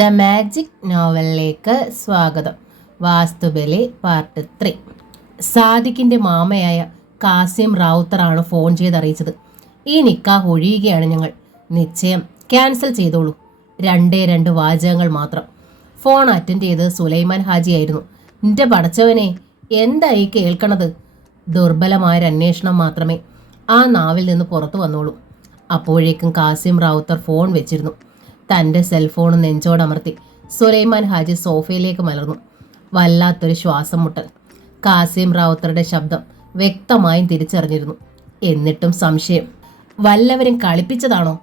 The magic നോവലിലേക്ക് സ്വാഗതം. വാസ്തുബലി part 3. സാദിഖിൻ്റെ മാമയായ Kasim റാവുത്തറാണ് phone ചെയ്തറിയിച്ചത്. ഈ നിക്കാഹ് ഒഴിയുകയാണ് ഞങ്ങൾ. നിശ്ചയം ക്യാൻസൽ ചെയ്തോളൂ. 2 വാചകങ്ങൾ മാത്രം. ഫോൺ അറ്റൻഡ് ചെയ്തത് സുലൈമാൻ ഹാജിയായിരുന്നു. നിന്റെ പടച്ചവനെ, എന്തായി കേൾക്കണത്? ദുർബലമായൊരു അന്വേഷണം മാത്രമേ ആ നാവിൽ നിന്ന് പുറത്തു വന്നോളൂ. അപ്പോഴേക്കും കാസിം റാവുത്തർ ഫോൺ വെച്ചിരുന്നു. തൻ്റെ സെൽഫോൺ നെഞ്ചോടമർത്തി സുലൈമാൻ ഹാജി സോഫയിലേക്ക് മലർന്നു. വല്ലാത്തൊരു ശ്വാസം മുട്ടൽ. കാസിം റാവുത്തറുടെ ശബ്ദം വ്യക്തമായും തിരിച്ചറിഞ്ഞിരുന്നു. എന്നിട്ടും സംശയം. വല്ലവരും കളിപ്പിച്ചതാണോ?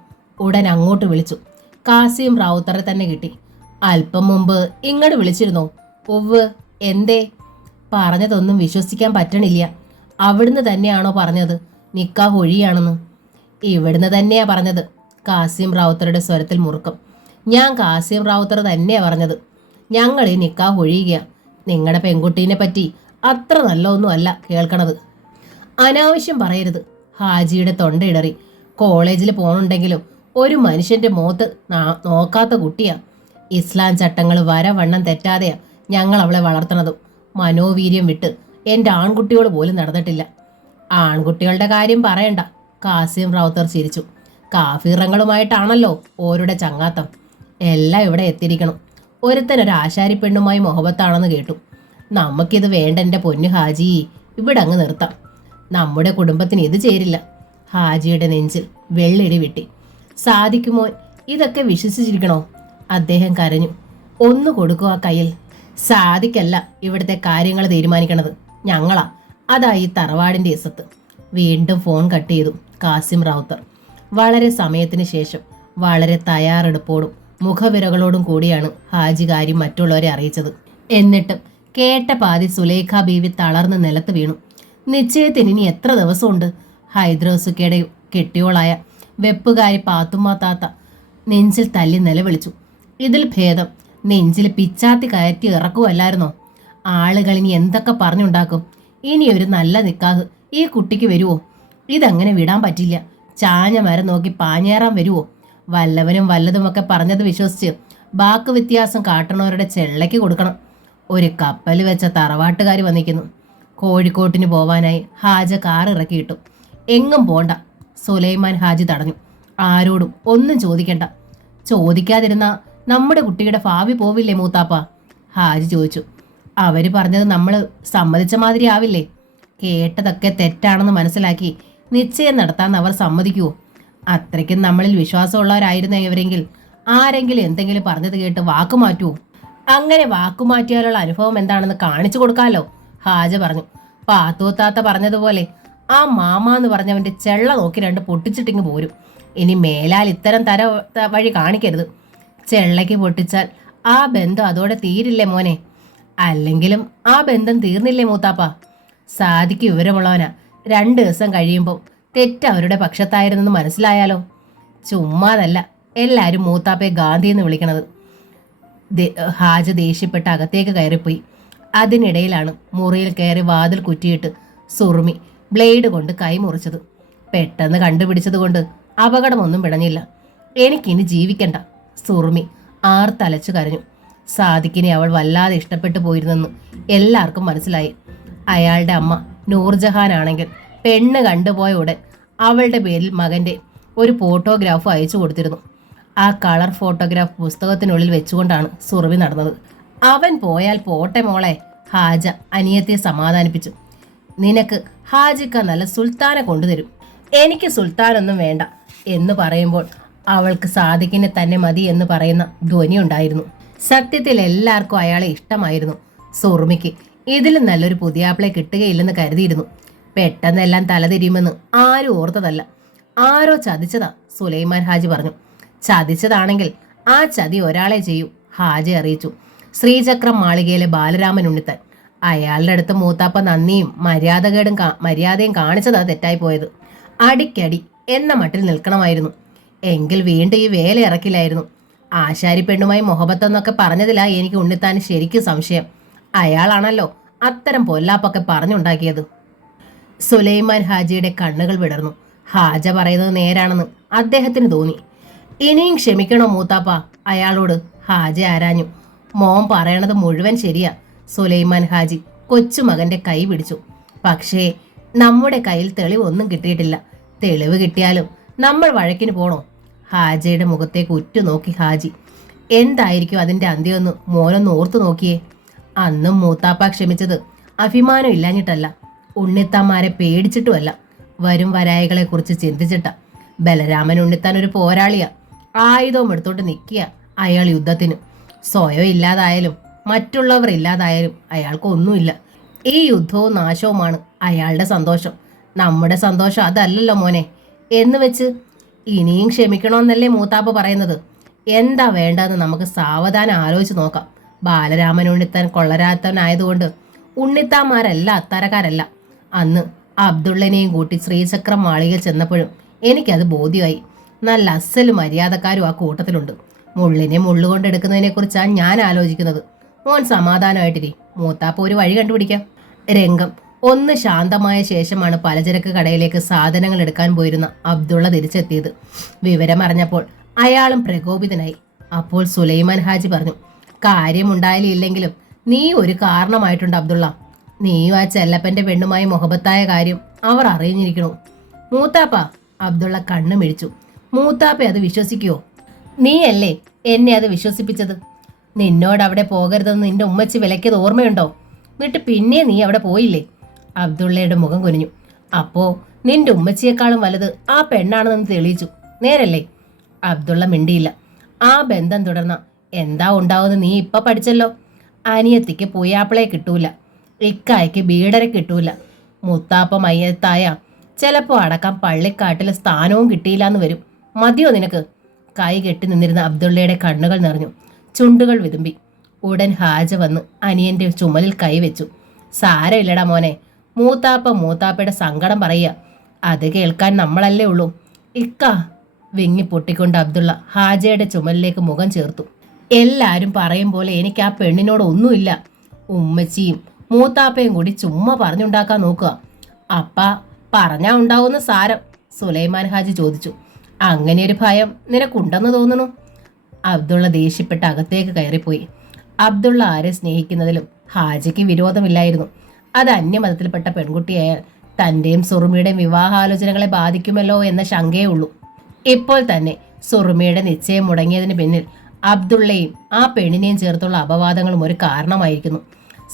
ഉടൻ അങ്ങോട്ട് വിളിച്ചു. കാസിം റാവുത്തറെ തന്നെ കിട്ടി. അല്പം മുമ്പ് ഇങ്ങോട്ട് വിളിച്ചിരുന്നോ? ഉവ്വ്. എന്തേ? പറഞ്ഞതൊന്നും വിശ്വസിക്കാൻ പറ്റണില്ല. അവിടുന്ന് തന്നെയാണോ പറഞ്ഞത് നിക്കാഹ് ഒഴിയാണെന്ന്? ഇവിടുന്ന് തന്നെയാ പറഞ്ഞത്. കാസിം റാവുത്തറുടെ സ്വരത്തിൽ മുറുക്കം. ഞാൻ കാസിം റാവുത്തർ തന്നെയാ പറഞ്ഞത്. ഞങ്ങൾ ഈ നിക്കാഹ് ഒഴിയുക. നിങ്ങളുടെ പെൺകുട്ടീനെ പറ്റി അത്ര നല്ലതൊന്നും അല്ല കേൾക്കണത്. അനാവശ്യം പറയരുത്. ഹാജിയുടെ തൊണ്ടയിടറി. കോളേജിൽ പോകണുണ്ടെങ്കിലും ഒരു മനുഷ്യന്റെ മുഖത്ത് നോക്കാത്ത കുട്ടിയാ. ഇസ്ലാം ചട്ടങ്ങൾ വരവണ്ണം തെറ്റാതെയാ ഞങ്ങൾ അവളെ വളർത്തണതും. മനോവീര്യം വിട്ട് എൻ്റെ ആൺകുട്ടിയോട് പോലും നടന്നിട്ടില്ല. ആൺകുട്ടികളുടെ കാര്യം പറയണ്ട. കാസിം റാവുത്തർ ചിരിച്ചു. കാഫിറങ്ങളുമായിട്ടാണല്ലോ ഓരുടെ ചങ്ങാത്തം. എല്ലാം ഇവിടെ എത്തിയിരിക്കണം. ഒരുത്തനൊരു ആശാരിപ്പെണ്ണുമായി മുഹബത്താണെന്ന് കേട്ടു. നമുക്കിത് വേണ്ട എൻ്റെ പൊന്നു ഹാജി. ഇവിടെ അങ്ങ് നിർത്താം. നമ്മുടെ കുടുംബത്തിന് ഇത് ചേരില്ല. ഹാജിയുടെ നെഞ്ചിൽ വെള്ളിടി വിട്ടി. സാദിക്കുമോ ഇതൊക്കെ വിശ്വസിച്ചിരിക്കണോ? അദ്ദേഹം കരഞ്ഞു. ഒന്ന് കൊടുക്കുക കയ്യിൽ. സാദിക്കല്ല ഇവിടുത്തെ കാര്യങ്ങൾ തീരുമാനിക്കണത്, ഞങ്ങളാ. അതാ ഈ തറവാടിൻ്റെ ഇസത്ത്. വീണ്ടും ഫോൺ കട്ട് ചെയ്തു കാസിം റാവുത്തർ. വളരെ സമയത്തിന് ശേഷം വളരെ തയ്യാറെടുപ്പോടും മുഖവിരകളോടും കൂടിയാണ് ഹാജി കാര്യം മറ്റുള്ളവരെ അറിയിച്ചത്. എന്നിട്ടും കേട്ട പാതി സുലേഖ ബീവി തളർന്ന് നിലത്ത് വീണു. നിശ്ചയത്തിന് ഇനി എത്ര ദിവസമുണ്ട്? ഹൈദ്രോസുക്കയുടെ കെട്ടിയോളായ വെപ്പുകാരി പാത്തുമ്മ താത്ത നെഞ്ചിൽ തല്ലി നിലവിളിച്ചു. ഇതിൽ ഭേദം നെഞ്ചിൽ പിച്ചാത്തി കയറ്റി ഇറക്കുമല്ലായിരുന്നോ? ആളുകൾ ഇനി എന്തൊക്കെ പറഞ്ഞുണ്ടാക്കും? ഇനി ഒരു നല്ല നിക്കാഹ് ഈ കുട്ടിക്ക് വരുമോ? ഇതങ്ങനെ വിടാൻ പറ്റില്ല. ചാഞ്ഞ മരം നോക്കി പാഞ്ഞേറാൻ വരുമോ? വല്ലവനും വല്ലതുമൊക്കെ പറഞ്ഞത് വിശ്വസിച്ച് ബാക്ക് വ്യത്യാസം കാട്ടണവരുടെ ചെള്ളയ്ക്ക് കൊടുക്കണം. ഒരു കപ്പൽ വെച്ച തറവാട്ടുകാർ വന്നിരിക്കുന്നു. കോഴിക്കോട്ടിന് പോവാനായി ഹാജ കാർ ഇറക്കിയിട്ടു. എങ്ങും പോണ്ട. സുലൈമാൻ ഹാജി തടഞ്ഞു. ആരോടും ഒന്നും ചോദിക്കണ്ട. ചോദിക്കാതിരുന്ന നമ്മുടെ കുട്ടിയുടെ ഭാവി പോവില്ലേ മൂത്താപ്പ? ഹാജി ചോദിച്ചു. അവര് പറഞ്ഞത് നമ്മൾ സമ്മതിച്ച മാതിരി ആവില്ലേ? കേട്ടതൊക്കെ തെറ്റാണെന്ന് മനസ്സിലാക്കി നിശ്ചയം നടത്താൻ അവർ സമ്മതിക്കുമോ? അത്രയ്ക്കും നമ്മളിൽ വിശ്വാസമുള്ളവരായിരുന്നവരെങ്കിൽ ആരെങ്കിലും എന്തെങ്കിലും പറഞ്ഞത് കേട്ട് വാക്കുമാറ്റുമോ? അങ്ങനെ വാക്കുമാറ്റിയാലുള്ള അനുഭവം എന്താണെന്ന് കാണിച്ചു കൊടുക്കാമല്ലോ, ഹാജ പറഞ്ഞു. പാത്തൂത്താത്ത പറഞ്ഞതുപോലെ ആ മാമ എന്ന് പറഞ്ഞവന്റെ ചെള്ള നോക്കി 2 പൊട്ടിച്ചിട്ടിങ്ങ് പോരും. ഇനി മേലാൽ ഇത്തരം വഴി കാണിക്കരുത്. ചെള്ളയ്ക്ക് പൊട്ടിച്ചാൽ ആ ബന്ധം അതോടെ തീരില്ലേ മോനെ? അല്ലെങ്കിലും ആ ബന്ധം തീർന്നില്ലേ മൂത്താപ്പ? സാദിക്ക് വിവരമുള്ളവനാ. 2 ദിവസം കഴിയുമ്പോൾ തെറ്റ് അവരുടെ പക്ഷത്തായിരുന്നെന്ന് മനസ്സിലായാലോ? ചുമ്മാതല്ല എല്ലാവരും മൂത്താപ്പയെ ഗാന്ധി എന്ന് വിളിക്കണത്. ഹാജ ദേഷ്യപ്പെട്ട് അകത്തേക്ക് കയറിപ്പോയി. അതിനിടയിലാണ് മുറിയിൽ കയറി വാതിൽ കുറ്റിയിട്ട് സുറുമി ബ്ലേഡ് കൊണ്ട് കൈ മുറിച്ചത്. പെട്ടെന്ന് കണ്ടുപിടിച്ചത് കൊണ്ട് അപകടമൊന്നും പിടഞ്ഞില്ല. എനിക്കിനി ജീവിക്കണ്ട. സുറുമി ആർത്തലച്ചു കരഞ്ഞു. സാദിക്കിനെ അവൾ വല്ലാതെ ഇഷ്ടപ്പെട്ടു പോയിരുന്നെന്ന് എല്ലാവർക്കും മനസ്സിലായി. അയാളുടെ അമ്മ നൂർജഹാൻ ആണെങ്കിൽ പെണ്ണ് കണ്ടുപോയ ഉടൻ അവളുടെ പേരിൽ മകൻ്റെ ഒരു ഫോട്ടോഗ്രാഫ് അയച്ചു കൊടുത്തിരുന്നു. ആ കളർ ഫോട്ടോഗ്രാഫ് പുസ്തകത്തിനുള്ളിൽ വെച്ചുകൊണ്ടാണ് സുറുമി നടന്നത്. അവൻ പോയാൽ പോട്ടെ മോളെ, ഹാജ അനിയത്തിയെ സമാധാനിപ്പിച്ചു. നിനക്ക് ഹാജിക്ക നല്ല സുൽത്താനെ കൊണ്ടുതരും. എനിക്ക് സുൽത്താനൊന്നും വേണ്ട എന്ന് പറയുമ്പോൾ അവൾക്ക് സാദിക്കിനെ തന്നെ മതി എന്ന് പറയുന്ന ധ്വനി ഉണ്ടായിരുന്നു. സത്യത്തിൽ എല്ലാവർക്കും അയാളെ ഇഷ്ടമായിരുന്നു. സുറുമിക്ക് ഇതിലും നല്ലൊരു പുതിയാപ്പിളെ കിട്ടുകയില്ലെന്ന് കരുതിയിരുന്നു. പെട്ടെന്നെല്ലാം തലതിരിയുമെന്ന് ആരും ഓർത്തതല്ല. ആരോ ചതിച്ചതാ, സുലൈമാൻ ഹാജി പറഞ്ഞു. ചതിച്ചതാണെങ്കിൽ ആ ചതി ഒരാളെ ചെയ്യൂ, ഹാജി അറിയിച്ചു. ശ്രീചക്രം മാളികയിലെ ബാലരാമൻ ഉണ്ണിത്താൻ. അയാളുടെ അടുത്ത് മൂത്താപ്പ നന്ദിയും മര്യാദയും കാണിച്ചതാ തെറ്റായി പോയത്. അടിക്കടി എന്ന മട്ടിൽ നിൽക്കണമായിരുന്നു. എങ്കിൽ വീണ്ടും ഈ വേല ഇറക്കില്ലായിരുന്നു. ആശാരി പെണ്ണുമായി മുഹബത്തെന്നൊക്കെ പറഞ്ഞതിലാ എനിക്ക് ഉണ്ണിത്താൻ ശരിക്കും സംശയം. അയാളാണല്ലോ അത്തരം പൊല്ലാപ്പൊക്കെ പറഞ്ഞുണ്ടാക്കിയത്. സുലൈമാൻ ഹാജിയുടെ കണ്ണുകൾ വിടർന്നു. ഹാജ പറയുന്നത് നേരാണെന്ന് അദ്ദേഹത്തിന് തോന്നി. ഇനിയും ക്ഷമിക്കണോ മൂത്താപ്പ അയാളോട്? ഹാജി ആരാഞ്ഞു. മോൻ പറയണത് മുഴുവൻ ശരിയാ. സുലൈമാൻ ഹാജി കൊച്ചുമകന്റെ കൈ പിടിച്ചു. പക്ഷേ നമ്മുടെ കയ്യിൽ തെളിവൊന്നും കിട്ടിയിട്ടില്ല. തെളിവ് കിട്ടിയാലും നമ്മൾ വഴക്കിന് പോണോ? ഹാജിയുടെ മുഖത്തേക്ക് ഉറ്റുനോക്കി ഹാജി. എന്തായിരിക്കും അതിന്റെ അന്ത്യമെന്ന് മോനൊന്ന് ഓർത്തു നോക്കിയേ. അന്നും മൂത്താപ്പ ക്ഷമിച്ചത് അഭിമാനം ഇല്ലാഞ്ഞിട്ടല്ല, ഉണ്ണിത്താന്മാരെ പേടിച്ചിട്ടുമല്ല, വരും വരായികളെ കുറിച്ച് ചിന്തിച്ചിട്ട. ബലരാമൻ ഉണ്ണിത്താൻ ഒരു പോരാളിയാ. ആയുധവും എടുത്തോണ്ട് നിൽക്കുക അയാൾ യുദ്ധത്തിന്. സ്വയം ഇല്ലാതായാലും മറ്റുള്ളവർ ഇല്ലാതായാലും അയാൾക്കൊന്നുമില്ല. ഈ യുദ്ധവും നാശവുമാണ് അയാളുടെ സന്തോഷം. നമ്മുടെ സന്തോഷം അതല്ലല്ലോ മോനെ. എന്ന് വെച്ച് ഇനിയും ക്ഷമിക്കണമെന്നല്ലേ മൂത്താപ്പ പറയുന്നത്? എന്താ വേണ്ടതെന്ന് നമുക്ക് സാവധാനം ആലോചിച്ച് നോക്കാം. ബാലരാമൻ ഉണ്ണിത്താൻ കൊള്ളരാത്തവനായതുകൊണ്ട് ഉണ്ണിത്താന്മാരല്ല അത്തരക്കാരല്ല. അന്ന് അബ്ദുള്ളനെയും കൂട്ടി ശ്രീചക്രം മാളികയിൽ ചെന്നപ്പോഴും എനിക്കത് ബോധ്യമായി. നല്ല അസല് മര്യാദക്കാരും ആ കൂട്ടത്തിലുണ്ട്. മുള്ളിനെ മുള്ളുകൊണ്ടെടുക്കുന്നതിനെ കുറിച്ചാണ് ഞാൻ ആലോചിക്കുന്നത്. മോൻ സമാധാനമായിട്ടിരി, മൂത്താപ്പ ഒരു വഴി കണ്ടുപിടിക്കാം. രംഗം ഒന്ന് ശാന്തമായ ശേഷമാണ് പലചരക്ക് കടയിലേക്ക് സാധനങ്ങൾ എടുക്കാൻ പോയിരുന്ന അബ്ദുള്ള തിരിച്ചെത്തിയത്. വിവരമറിഞ്ഞപ്പോൾ അയാളും പ്രകോപിതനായി. അപ്പോൾ സുലൈമാൻ ഹാജി പറഞ്ഞു, കാര്യമുണ്ടായാലും ഇല്ലെങ്കിലും നീ ഒരു കാരണമായിട്ടുണ്ട് അബ്ദുള്ള. നീയും ആ ചെല്ലപ്പന്റെ പെണ്ണുമായി മുഹബത്തായ കാര്യം അവർ അറിഞ്ഞിരിക്കണു. മൂത്താപ്പ, അബ്ദുള്ള കണ്ണു മിഴിച്ചു. മൂത്താപ്പ അത് വിശ്വസിക്കുവോ? നീയല്ലേ എന്നെ അത് വിശ്വസിപ്പിച്ചത്. നിന്നോട് അവിടെ പോകരുതെന്ന് നിന്റെ ഉമ്മച്ചി വിലക്കിയത് ഓർമ്മയുണ്ടോ? എന്നിട്ട് പിന്നെ നീ അവിടെ പോയില്ലേ? അബ്ദുള്ളയുടെ മുഖം കുനിഞ്ഞു. അപ്പോ നിന്റെ ഉമ്മച്ചിയെക്കാളും വലുത് ആ പെണ്ണാണെന്ന് തെളിയിച്ചു, നേരല്ലേ? അബ്ദുള്ള മിണ്ടിയില്ല. ആ ബന്ധം തുടർന്ന എന്താ ഉണ്ടാവുമെന്ന് നീ ഇപ്പൊ പഠിച്ചല്ലോ. അനിയത്തിക്ക് പുയ്യാപ്പിളയെ കിട്ടൂല, ഇക്കായ്ക്ക് ബീഡരെ കിട്ടൂല. മുത്താപ്പ മയ്യത്തായ ചിലപ്പോ അടക്കം പള്ളിക്കാട്ടിലെ സ്ഥാനവും കിട്ടിയില്ലാന്ന് വരും. മതിയോ നിനക്ക്? കൈ കെട്ടി നിന്നിരുന്ന അബ്ദുള്ളയുടെ കണ്ണുകൾ നിറഞ്ഞു, ചുണ്ടുകൾ വിതുമ്പി. ഉടൻ ഹാജ വന്ന് അനിയന്റെ ചുമലിൽ കൈവച്ചു. സാരമില്ലടാ മോനെ, മൂത്താപ്പയുടെ സങ്കടം പറയുക. അത് കേൾക്കാൻ നമ്മളല്ലേ ഉള്ളൂ. ഇക്ക, വിങ്ങി പൊട്ടിക്കൊണ്ട് അബ്ദുള്ള ഹാജയുടെ ചുമലിലേക്ക് മുഖം ചേർത്തു. എല്ലാരും പറയും പോലെ എനിക്ക് ആ പെണ്ണിനോട് ഒന്നുമില്ല. ഉമ്മച്ചിയും മൂത്താപ്പയും കൂടി ചുമ്മാ പറഞ്ഞുണ്ടാക്കാൻ നോക്കുക. അപ്പ പറഞ്ഞാ ഉണ്ടാവുന്ന സാരം? സുലൈമാൻ ഹാജി ചോദിച്ചു. അങ്ങനെയൊരു ഭയം നിനക്കുണ്ടെന്ന് തോന്നുന്നു. അബ്ദുള്ള ദേഷ്യപ്പെട്ട് അകത്തേക്ക് കയറിപ്പോയി. അബ്ദുള്ള ആരെ സ്നേഹിക്കുന്നതിലും ഹാജിക്ക് വിരോധമില്ലായിരുന്നു. അത് അന്യമതത്തിൽപ്പെട്ട പെൺകുട്ടിയായാൽ തന്റെയും സുറുമിയുടെയും വിവാഹാലോചനകളെ ബാധിക്കുമല്ലോ എന്ന ശങ്കയേ ഉള്ളൂ. ഇപ്പോൾ തന്നെ സുറുമിയുടെ നിശ്ചയം മുടങ്ങിയതിന് പിന്നിൽ അബ്ദുള്ളയും ആ പെണ്ണിനെയും ചേർത്തുള്ള അപവാദങ്ങളും ഒരു കാരണമായിരിക്കുന്നു.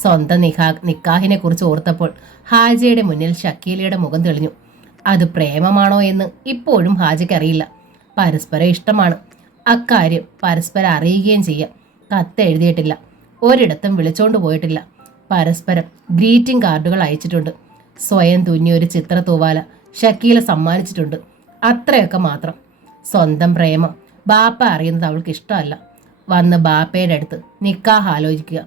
സ്വന്തം നിക്കാഹിനെ കുറിച്ച് ഓർത്തപ്പോൾ ഹാജിയുടെ മുന്നിൽ ഷക്കീലയുടെ മുഖം തെളിഞ്ഞു. അത് പ്രേമമാണോ എന്ന് ഇപ്പോഴും ഹാജിക്ക് അറിയില്ല. പരസ്പരം ഇഷ്ടമാണ്. അക്കാര്യം പരസ്പരം അറിയുകയും ചെയ്യാം. കത്ത് എഴുതിയിട്ടില്ല, ഒരിടത്തും വിളിച്ചോണ്ട് പോയിട്ടില്ല. പരസ്പരം ഗ്രീറ്റിംഗ് കാർഡുകൾ അയച്ചിട്ടുണ്ട്. സ്വയം തുന്നിയൊരു ചിത്ര തൂവാല ഷക്കീല സമ്മാനിച്ചിട്ടുണ്ട്. അത്രയൊക്കെ മാത്രം. സ്വന്തം പ്രേമം ബാപ്പ അറിയുന്നത് അവൾക്ക് ഇഷ്ടമല്ല. വന്ന് ബാപ്പയുടെ അടുത്ത് നിക്കാഹ് ആലോചിക്കുക,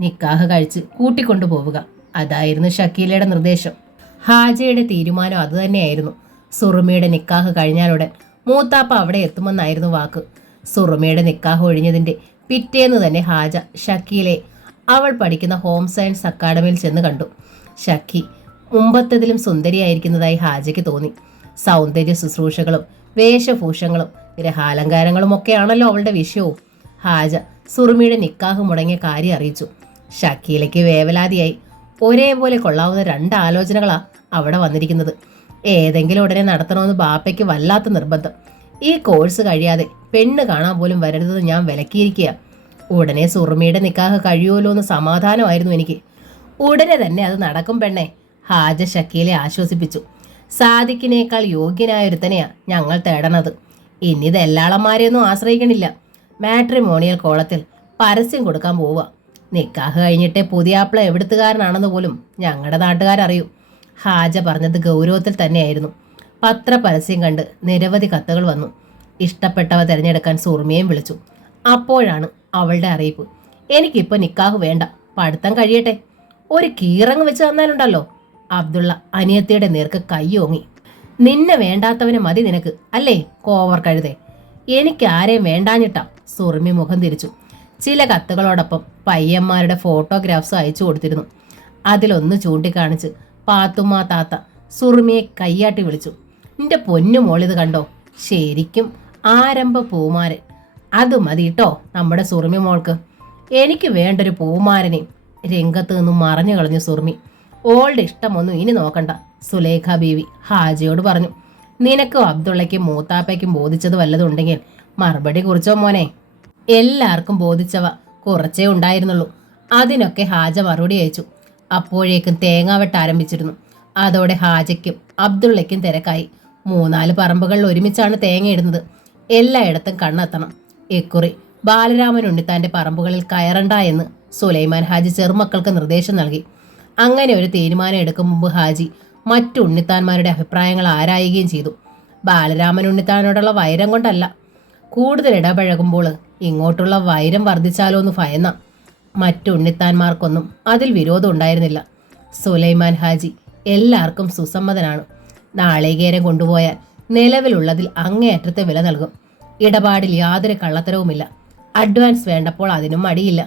നിക്കാഹ് കഴിച്ച് കൂട്ടിക്കൊണ്ടു പോവുക. അതായിരുന്നു ഷക്കീലയുടെ നിർദ്ദേശം. ഹാജയുടെ തീരുമാനം അതുതന്നെയായിരുന്നു. സുറുമിയുടെ നിക്കാഹ് കഴിഞ്ഞാലുടൻ മൂത്താപ്പ അവിടെ എത്തുമെന്നായിരുന്നു വാക്ക്. സുറുമിയുടെ നിക്കാഹ് ഒഴിഞ്ഞതിന്റെ പിറ്റേന്ന് തന്നെ ഹാജ ഷക്കീലെ അവൾ പഠിക്കുന്ന ഹോം സയൻസ് അക്കാഡമിയിൽ ചെന്ന് കണ്ടു. ഷക്കി മുമ്പത്തതിലും സുന്ദരിയായിരിക്കുന്നതായി ഹാജയ്ക്ക് തോന്നി. സൗന്ദര്യ ശുശ്രൂഷകളും വേഷഭൂഷങ്ങളും ഗ്രഹാലങ്കാരങ്ങളും ഒക്കെയാണല്ലോ അവളുടെ വിഷയവും. ഹാജ സുറുമിയുടെ നിക്കാഹ് മുടങ്ങിയ കാര്യം അറിയിച്ചു. ഷക്കീലയ്ക്ക് വേവലാതിയായി. ഒരേപോലെ കൊള്ളാവുന്ന 2 ആലോചനകളാ അവിടെ വന്നിരിക്കുന്നത്. ഏതെങ്കിലും ഉടനെ നടത്തണമെന്ന് ബാപ്പയ്ക്ക് വല്ലാത്ത നിർബന്ധം. ഈ കോഴ്സ് കഴിയാതെ പെണ്ണ് കാണാൻ പോലും വരരുതെന്ന് ഞാൻ വിലക്കിയിരിക്കുക. ഉടനെ സുറുമിയുടെ നിക്കാഹ് കഴിയുമല്ലോ എന്ന് സമാധാനമായിരുന്നു എനിക്ക്. ഉടനെ തന്നെ അത് നടക്കും പെണ്ണെ, ഹാജ ഷക്കീലെ ആശ്വസിപ്പിച്ചു. സാദിക്കിനേക്കാൾ യോഗ്യനായ ഒരുത്തനെയാ ഞങ്ങൾ തേടണത്. ഇനി ദല്ലാളന്മാരെയൊന്നും ആശ്രയിക്കണില്ല. മാട്രിമോണിയൽ കോളത്തിൽ പരസ്യം കൊടുക്കാൻ പോവുക. നിക്കാഹ് കഴിഞ്ഞിട്ടേ പുതിയാപ്പിള എവിടുത്തുകാരനാണെന്ന് പോലും ഞങ്ങളുടെ നാട്ടുകാരറിയൂ. ഹാജ പറഞ്ഞത് ഗൗരവത്തിൽ തന്നെയായിരുന്നു. പരസ്യം കണ്ട് നിരവധി കത്തുകൾ വന്നു. ഇഷ്ടപ്പെട്ടവ തിരഞ്ഞെടുക്കാൻ സുറുമിയെയും വിളിച്ചു. അപ്പോഴാണ് അവളുടെ അറിയിപ്പ്, എനിക്കിപ്പോൾ നിക്കാഹ് വേണ്ട, പഠിത്തം കഴിയട്ടെ. ഒരു കീറങ്ങ് വെച്ച് തന്നാലുണ്ടല്ലോ. അബ്ദുള്ള അനിയത്തിയുടെ നേർക്ക് കൈയോങ്ങി. നിന്നെ വേണ്ടാത്തവനെ മതി നിനക്ക് അല്ലേ കോവർ കഴുതേ? എനിക്ക് ആരെയും വേണ്ടാഞ്ഞിട്ടാ. സുറുമി മുഖം തിരിച്ചു. ചില കത്തുകളോടൊപ്പം പയ്യന്മാരുടെ ഫോട്ടോഗ്രാഫ്സ് അയച്ചു കൊടുത്തിരുന്നു. അതിലൊന്ന് ചൂണ്ടിക്കാണിച്ച് പാത്തുമ്മ താത്ത സുറുമിയെ കയ്യാട്ടി വിളിച്ചു. നിന്റെ പൊന്നു മോളിത് കണ്ടോ? ശരിക്കും ആരംഭ പൂമാരൻ. അത് മതി കേട്ടോ നമ്മുടെ സുറുമി മോൾക്ക്. എനിക്ക് വേണ്ടൊരു പൂമാരനെ. രംഗത്ത് നിന്നും മറഞ്ഞു കളഞ്ഞു സുറുമി. ഓളുടെ ഇഷ്ടമൊന്നും ഇനി നോക്കണ്ട, സുലേഖ ബീവി ഹാജിയോട് പറഞ്ഞു. നിനക്കും അബ്ദുള്ളയ്ക്കും മൂത്താപ്പയ്ക്കും ബോധിച്ചത് വല്ലതും ഉണ്ടെങ്കിൽ മറുപടി കുറിച്ചോ മോനെ. എല്ലാവർക്കും ബോധിച്ചവ കുറച്ചേ ഉണ്ടായിരുന്നുള്ളൂ. അതിനൊക്കെ ഹാജ മറുപടി അയച്ചു. അപ്പോഴേക്കും തേങ്ങാവെട്ട് ആരംഭിച്ചിരുന്നു. അതോടെ ഹാജയ്ക്കും അബ്ദുള്ളയ്ക്കും തിരക്കായി. 3-4 പറമ്പുകളിൽ ഒരുമിച്ചാണ് തേങ്ങ ഇടുന്നത്. എല്ലായിടത്തും കണ്ണെത്തണം. ഇക്കുറി ബാലരാമൻ ഉണ്ണിത്താന്റെ പറമ്പുകളിൽ കയറണ്ട എന്ന് സുലൈമാൻ ഹാജി ചെറുമക്കൾക്ക് നിർദ്ദേശം നൽകി. അങ്ങനെ ഒരു തീരുമാനം എടുക്കും മുമ്പ് ഹാജി മറ്റു ഉണ്ണിത്താന്മാരുടെ അഭിപ്രായങ്ങൾ ആരായുകയും ചെയ്തു. ബാലരാമൻ ഉണ്ണിത്താനോടുള്ള വൈരം കൊണ്ടല്ല, കൂടുതൽ ഇടപഴകുമ്പോൾ ഇങ്ങോട്ടുള്ള വൈരം വർദ്ധിച്ചാലോ എന്ന് ഭയന്ന. മറ്റു ഉണ്ണിത്താന്മാർക്കൊന്നും അതിൽ വിരോധം ഉണ്ടായിരുന്നില്ല. സുലൈമാൻ ഹാജി എല്ലാവർക്കും സുസമ്മതനാണ്. നാളികേരം കൊണ്ടുപോയാൽ നിലവിലുള്ളതിൽ അങ്ങേയറ്റത്തെ വില നൽകും. ഇടപാടിൽ യാതൊരു കള്ളത്തരവുമില്ല. അഡ്വാൻസ് വേണ്ടപ്പോൾ അതിനും മടിയില്ല.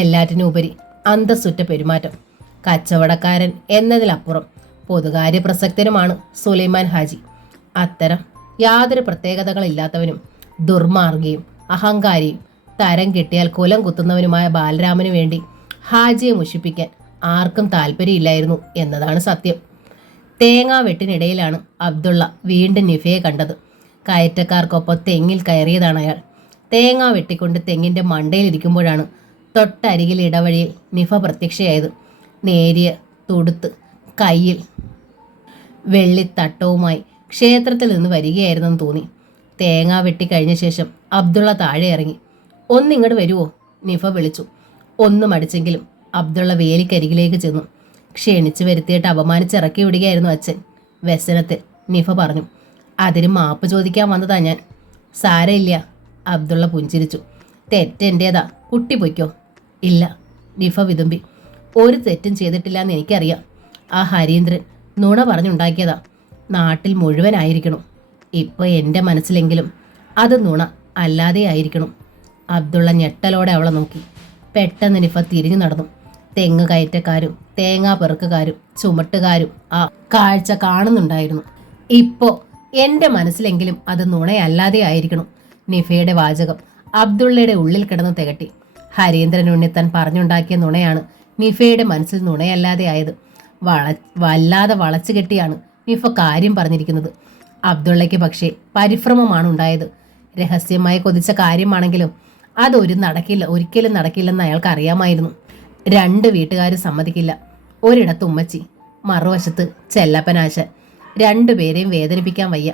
എല്ലാറ്റിനും ഉപരി അന്തസ്സുറ്റ പെരുമാറ്റം. കച്ചവടക്കാരൻ എന്നതിലപ്പുറം പൊതുകാര്യ പ്രസക്തനുമാണ് സുലൈമാൻ ഹാജി. അത്തരം യാതൊരു പ്രത്യേകതകളില്ലാത്തവനും ദുർമാർഗിയും അഹങ്കാരിയും തരം കിട്ടിയാൽ കുലം കുത്തുന്നവനുമായ ബാലരാമനു വേണ്ടി ഹാജിയെ മുഷിപ്പിക്കാൻ ആർക്കും താല്പര്യമില്ലായിരുന്നു എന്നതാണ് സത്യം. തേങ്ങാ വെട്ടിനിടയിലാണ് അബ്ദുള്ള വീണ്ടും നിഫയെ കണ്ടത്. കയറ്റക്കാർക്കൊപ്പം തെങ്ങിൽ കയറിയതാണ് അയാൾ. തേങ്ങ വെട്ടിക്കൊണ്ട് തെങ്ങിന്റെ മണ്ടയിലിരിക്കുമ്പോഴാണ് തൊട്ടരികിൽ ഇടവഴിയിൽ നിഫ പ്രത്യക്ഷയായത്. നേരിയ തുടുത്ത് കയ്യിൽ വെള്ളിത്തട്ടവുമായി ക്ഷേത്രത്തിൽ നിന്ന് വരികയായിരുന്നെന്ന് തോന്നി. തേങ്ങ വെട്ടിക്കഴിഞ്ഞ ശേഷം അബ്ദുള്ള താഴെ ഇറങ്ങി. ഒന്നിങ്ങോട്ട് വരുവോ? നിഫ വിളിച്ചു. ഒന്നും അടിച്ചെങ്കിലും അബ്ദുള്ള വേലിക്കരികിലേക്ക് ചെന്നു. ക്ഷണിച്ചു വരുത്തിയിട്ട് അപമാനിച്ചിറക്കി വിടുകയായിരുന്നു അച്ഛൻ. വ്യസനത്തിൽ നിഫ പറഞ്ഞു. അതിന് മാപ്പ് ചോദിക്കാൻ വന്നതാ ഞാൻ. സാരയില്ല, അബ്ദുള്ള പുഞ്ചിരിച്ചു. തെറ്റെൻ്റേതാ, കുട്ടി പൊയ്ക്കോ. ഇല്ല, നിഫ വിതുമ്പി. ഒരു തെറ്റും ചെയ്തിട്ടില്ല എന്ന് എനിക്കറിയാം. ആ ഹരീന്ദ്രൻ നുണ പറഞ്ഞുണ്ടാക്കിയതാ. നാട്ടിൽ മുഴുവനായിരിക്കണം. ഇപ്പോൾ എൻ്റെ മനസ്സിലെങ്കിലും അത് നുണ അല്ലാതെ ആയിരിക്കണം. അബ്ദുള്ള ഞെട്ടലോടെ അവളെ നോക്കി. പെട്ടെന്ന് നിഫ തിരിഞ്ഞു നടന്നു. തെങ്ങ് കയറ്റക്കാരും തേങ്ങാ പെറുക്കുകാരും ചുമട്ടുകാരും ആ കാഴ്ച കാണുന്നുണ്ടായിരുന്നു. ഇപ്പോൾ എൻ്റെ മനസ്സിലെങ്കിലും അത് നുണയല്ലാതെ ആയിരിക്കണം. നിഫയുടെ വാചകം അബ്ദുള്ളയുടെ ഉള്ളിൽ കിടന്ന് തികട്ടി. ഹരീന്ദ്രൻ ഉണ്ണിത്താൻ പറഞ്ഞുണ്ടാക്കിയ നുണയാണ് നിഫയുടെ മനസ്സിൽ നുണയല്ലാതെ ആയത്. വല്ലാതെ വളച്ചു കെട്ടിയാണ് നിഫ കാര്യം പറഞ്ഞിരിക്കുന്നത്. അബ്ദുള്ളയ്ക്ക് പക്ഷേ പരിഭ്രമമാണ് ഉണ്ടായത്. രഹസ്യമായി കൊതിച്ച കാര്യമാണെങ്കിലും ഒരിക്കലും നടക്കില്ലെന്ന് അയാൾക്ക് അറിയാമായിരുന്നു. 2 വീട്ടുകാരും സമ്മതിക്കില്ല. ഒരിടത്ത് ഉമ്മച്ചി, മറുവശത്ത് ചെല്ലപ്പനാശൻ. 2 പേരെയും വേദനിപ്പിക്കാൻ വയ്യ.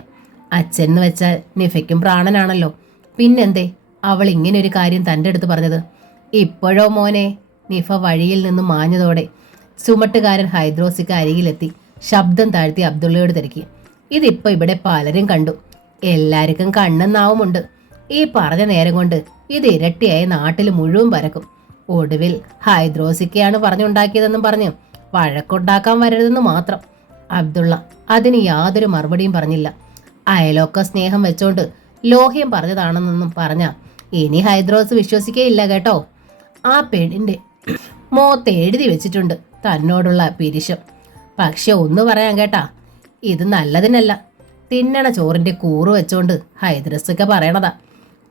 അച്ഛൻ എന്ന് വെച്ചാൽ നിഫയ്ക്കും പ്രാണനാണല്ലോ. പിന്നെന്തേ അവൾ ഇങ്ങനൊരു കാര്യം തൻ്റെ അടുത്ത് പറഞ്ഞത്? ഇപ്പോഴോ മോനെ? നിഫ വഴിയിൽ നിന്നും മാഞ്ഞതോടെ ചുമട്ടുകാരൻ ഹൈദ്രോസിക്ക് അരികിലെത്തി ശബ്ദം താഴ്ത്തി അബ്ദുള്ളയോട് തിരക്കി. ഇതിപ്പോൾ ഇവിടെ പലരും കണ്ടു. എല്ലാവർക്കും കണ്ണും നാവുമുണ്ട്. ഈ പറഞ്ഞ നേരം കൊണ്ട് ഇത് ഇരട്ടിയായി നാട്ടിൽ മുഴുവൻ പരക്കും. ഒടുവിൽ ഹൈദ്രോസിക്കയാണ് പറഞ്ഞുണ്ടാക്കിയതെന്നും പറഞ്ഞ് വഴക്കുണ്ടാക്കാൻ വരരുതെന്ന് മാത്രം. അബ്ദുള്ള അതിന് യാതൊരു മറുപടിയും പറഞ്ഞില്ല. അയലൊക്കെ സ്നേഹം വെച്ചോണ്ട് ലോഹ്യം പറഞ്ഞതാണെന്നൊന്നും പറഞ്ഞ ഇനി ഹൈദ്രോസ് വിശ്വസിക്കുകയില്ല കേട്ടോ. ആ പെണ്ണിന്റെ മോത്ത് എഴുതി വെച്ചിട്ടുണ്ട് തന്നോടുള്ള പിരിശം. പക്ഷെ ഒന്ന് പറയാൻ കേട്ടാ, ഇത് നല്ലതിനല്ല. തിന്നണ ചോറിന്റെ കൂറ് വെച്ചോണ്ട് ഹൈദ്രോസൊക്കെ പറയണതാ.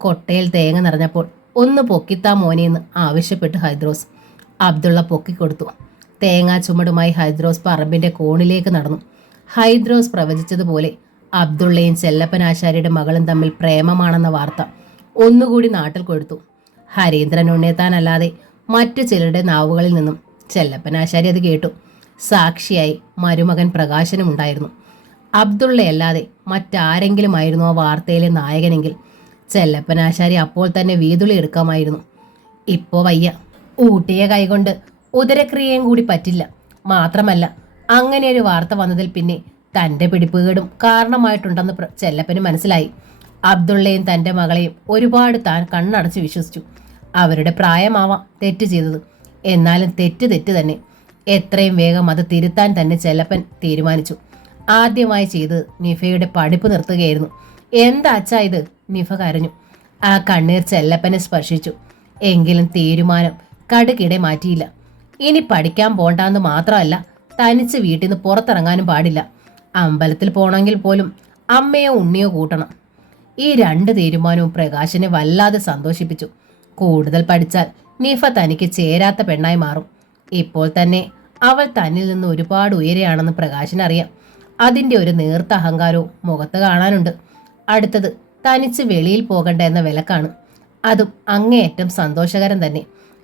കൊട്ടയിൽ തേങ്ങ നിറഞ്ഞപ്പോൾ ഒന്ന് പൊക്കിത്താ മോനെന്ന് ആവശ്യപ്പെട്ട് ഹൈദ്രോസ്. അബ്ദുള്ള പൊക്കിക്കൊടുത്തു. തേങ്ങാ ചുമടുമായി ഹൈദ്രോസ് പറമ്പിന്റെ കോണിലേക്ക് നടന്നു. ഹൈദ്രോസ് പ്രവചിച്ചതുപോലെ അബ്ദുള്ളയും ചെല്ലപ്പനാശാരിയുടെ മകളും തമ്മിൽ പ്രേമമാണെന്ന വാർത്ത ഒന്നുകൂടി നാട്ടിൽ കൊഴുത്തു. ഹരീന്ദ്രൻ ഉണ്ണിത്താനല്ലാതെ മറ്റു ചിലരുടെ നാവുകളിൽ നിന്നും ചെല്ലപ്പനാശാരി അത് കേട്ടു. സാക്ഷിയായി മരുമകൻ പ്രകാശനുമുണ്ടായിരുന്നു. അബ്ദുള്ളയല്ലാതെ മറ്റാരെങ്കിലും ആയിരുന്നു ആ വാർത്തയിലെ നായകനെങ്കിൽ ചെല്ലപ്പനാശാരി അപ്പോൾ തന്നെ വീതുളി എടുക്കാമായിരുന്നു. ഇപ്പോ വയ്യ. ഊട്ടിയ കൈകൊണ്ട് ഉദരക്രിയയും കൂടി പറ്റില്ല. മാത്രമല്ല, അങ്ങനെ ഒരു വാർത്ത വന്നതിൽ പിന്നെ തൻ്റെ പിടിപ്പുകേടും കാരണമായിട്ടുണ്ടെന്ന് ചെല്ലപ്പന് മനസ്സിലായി. അബ്ദുള്ളയും തൻ്റെ മകളെയും ഒരുപാട് താൻ കണ്ണടച്ച് വിശ്വസിച്ചു. അവരുടെ പ്രായമാവാം തെറ്റ് ചെയ്തത്. എന്നാലും തെറ്റ് തന്നെ. എത്രയും വേഗം അത് തിരുത്താൻ തന്നെ ചെല്ലപ്പൻ തീരുമാനിച്ചു. ആദ്യമായി ചെയ്തത് നിഫയുടെ പഠിപ്പ് നിർത്തുകയായിരുന്നു. എന്താ അച്ഛാ ഇത്? നിഫ കരഞ്ഞു. ആ കണ്ണീർ ചെല്ലപ്പനെ സ്പർശിച്ചു. എങ്കിലും തീരുമാനം കടുകിടെ മാറ്റിയില്ല. ഇനി പഠിക്കാൻ പോണ്ടാന്ന് മാത്രമല്ല, തനിച്ച് വീട്ടിൽ നിന്ന് പുറത്തിറങ്ങാനും പാടില്ല. അമ്പലത്തിൽ പോണെങ്കിൽ പോലും അമ്മയോ ഉണ്ണിയോ കൂട്ടണം. ഈ രണ്ട് തീരുമാനവും പ്രകാശിനെ വല്ലാതെ സന്തോഷിപ്പിച്ചു. കൂടുതൽ പഠിച്ചാൽ നിഫ തനിക്ക് ചേരാത്ത പെണ്ണായി മാറും. ഇപ്പോൾ തന്നെ അവൾ തന്നിൽ നിന്ന് ഒരുപാട് ഉയരെയാണെന്ന് പ്രകാശിനറിയാം. അതിൻ്റെ ഒരു നേർത്ത അഹങ്കാരവും മുഖത്ത് കാണാനുണ്ട്. അടുത്തത് തനിച്ച് വെളിയിൽ പോകണ്ട എന്ന വിലക്കാണ്. അതും അങ്ങേയറ്റം സന്തോഷകരം തന്നെ.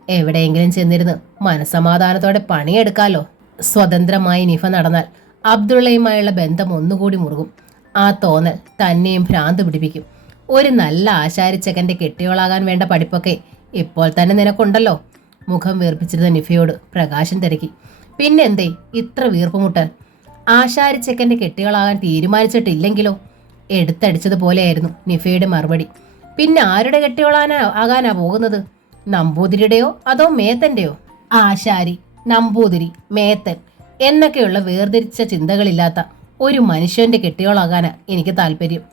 എവിടെയെങ്കിലും ചെന്നിരുന്ന് മനസമാധാനത്തോടെ പണിയെടുക്കാലോ. സ്വതന്ത്രമായി നിഫ നടന്നാൽ അബ്ദുള്ളയുമായുള്ള ബന്ധം ഒന്നുകൂടി മുറുകും. ആ തോന്നൽ തന്നെയും ഭ്രാന്ത് പിടിപ്പിക്കും. ഒരു നല്ല ആശാരിച്ചക്കൻ്റെ കെട്ടിയോളാകാൻ വേണ്ട പഠിപ്പൊക്കെ ഇപ്പോൾ തന്നെ നിനക്കുണ്ടല്ലോ. മുഖം വീർപ്പിച്ചിരുന്ന നിഫയോട് പ്രകാശൻ തിരക്കി. പിന്നെന്തേ ഇത്ര വീർപ്പുമുട്ടൽ? ആശാരിച്ചക്കൻ്റെ കെട്ടികളാകാൻ തീരുമാനിച്ചിട്ടില്ലെങ്കിലോ? എടുത്തടിച്ചതുപോലെയായിരുന്നു നിഫയുടെ മറുപടി. പിന്നെ ആരുടെ ആകാനാ പോകുന്നത്? നമ്പൂതിരിയുടെയോ അതോ മേത്തന്റെയോ? ആശാരി, നമ്പൂതിരി, മേത്തൻ എന്നൊക്കെയുള്ള വേർതിരിച്ച ചിന്തകളില്ലാത്ത ഒരു മനുഷ്യന്റെ കെട്ടിയോളാകാനാ എനിക്ക് താല്പര്യം.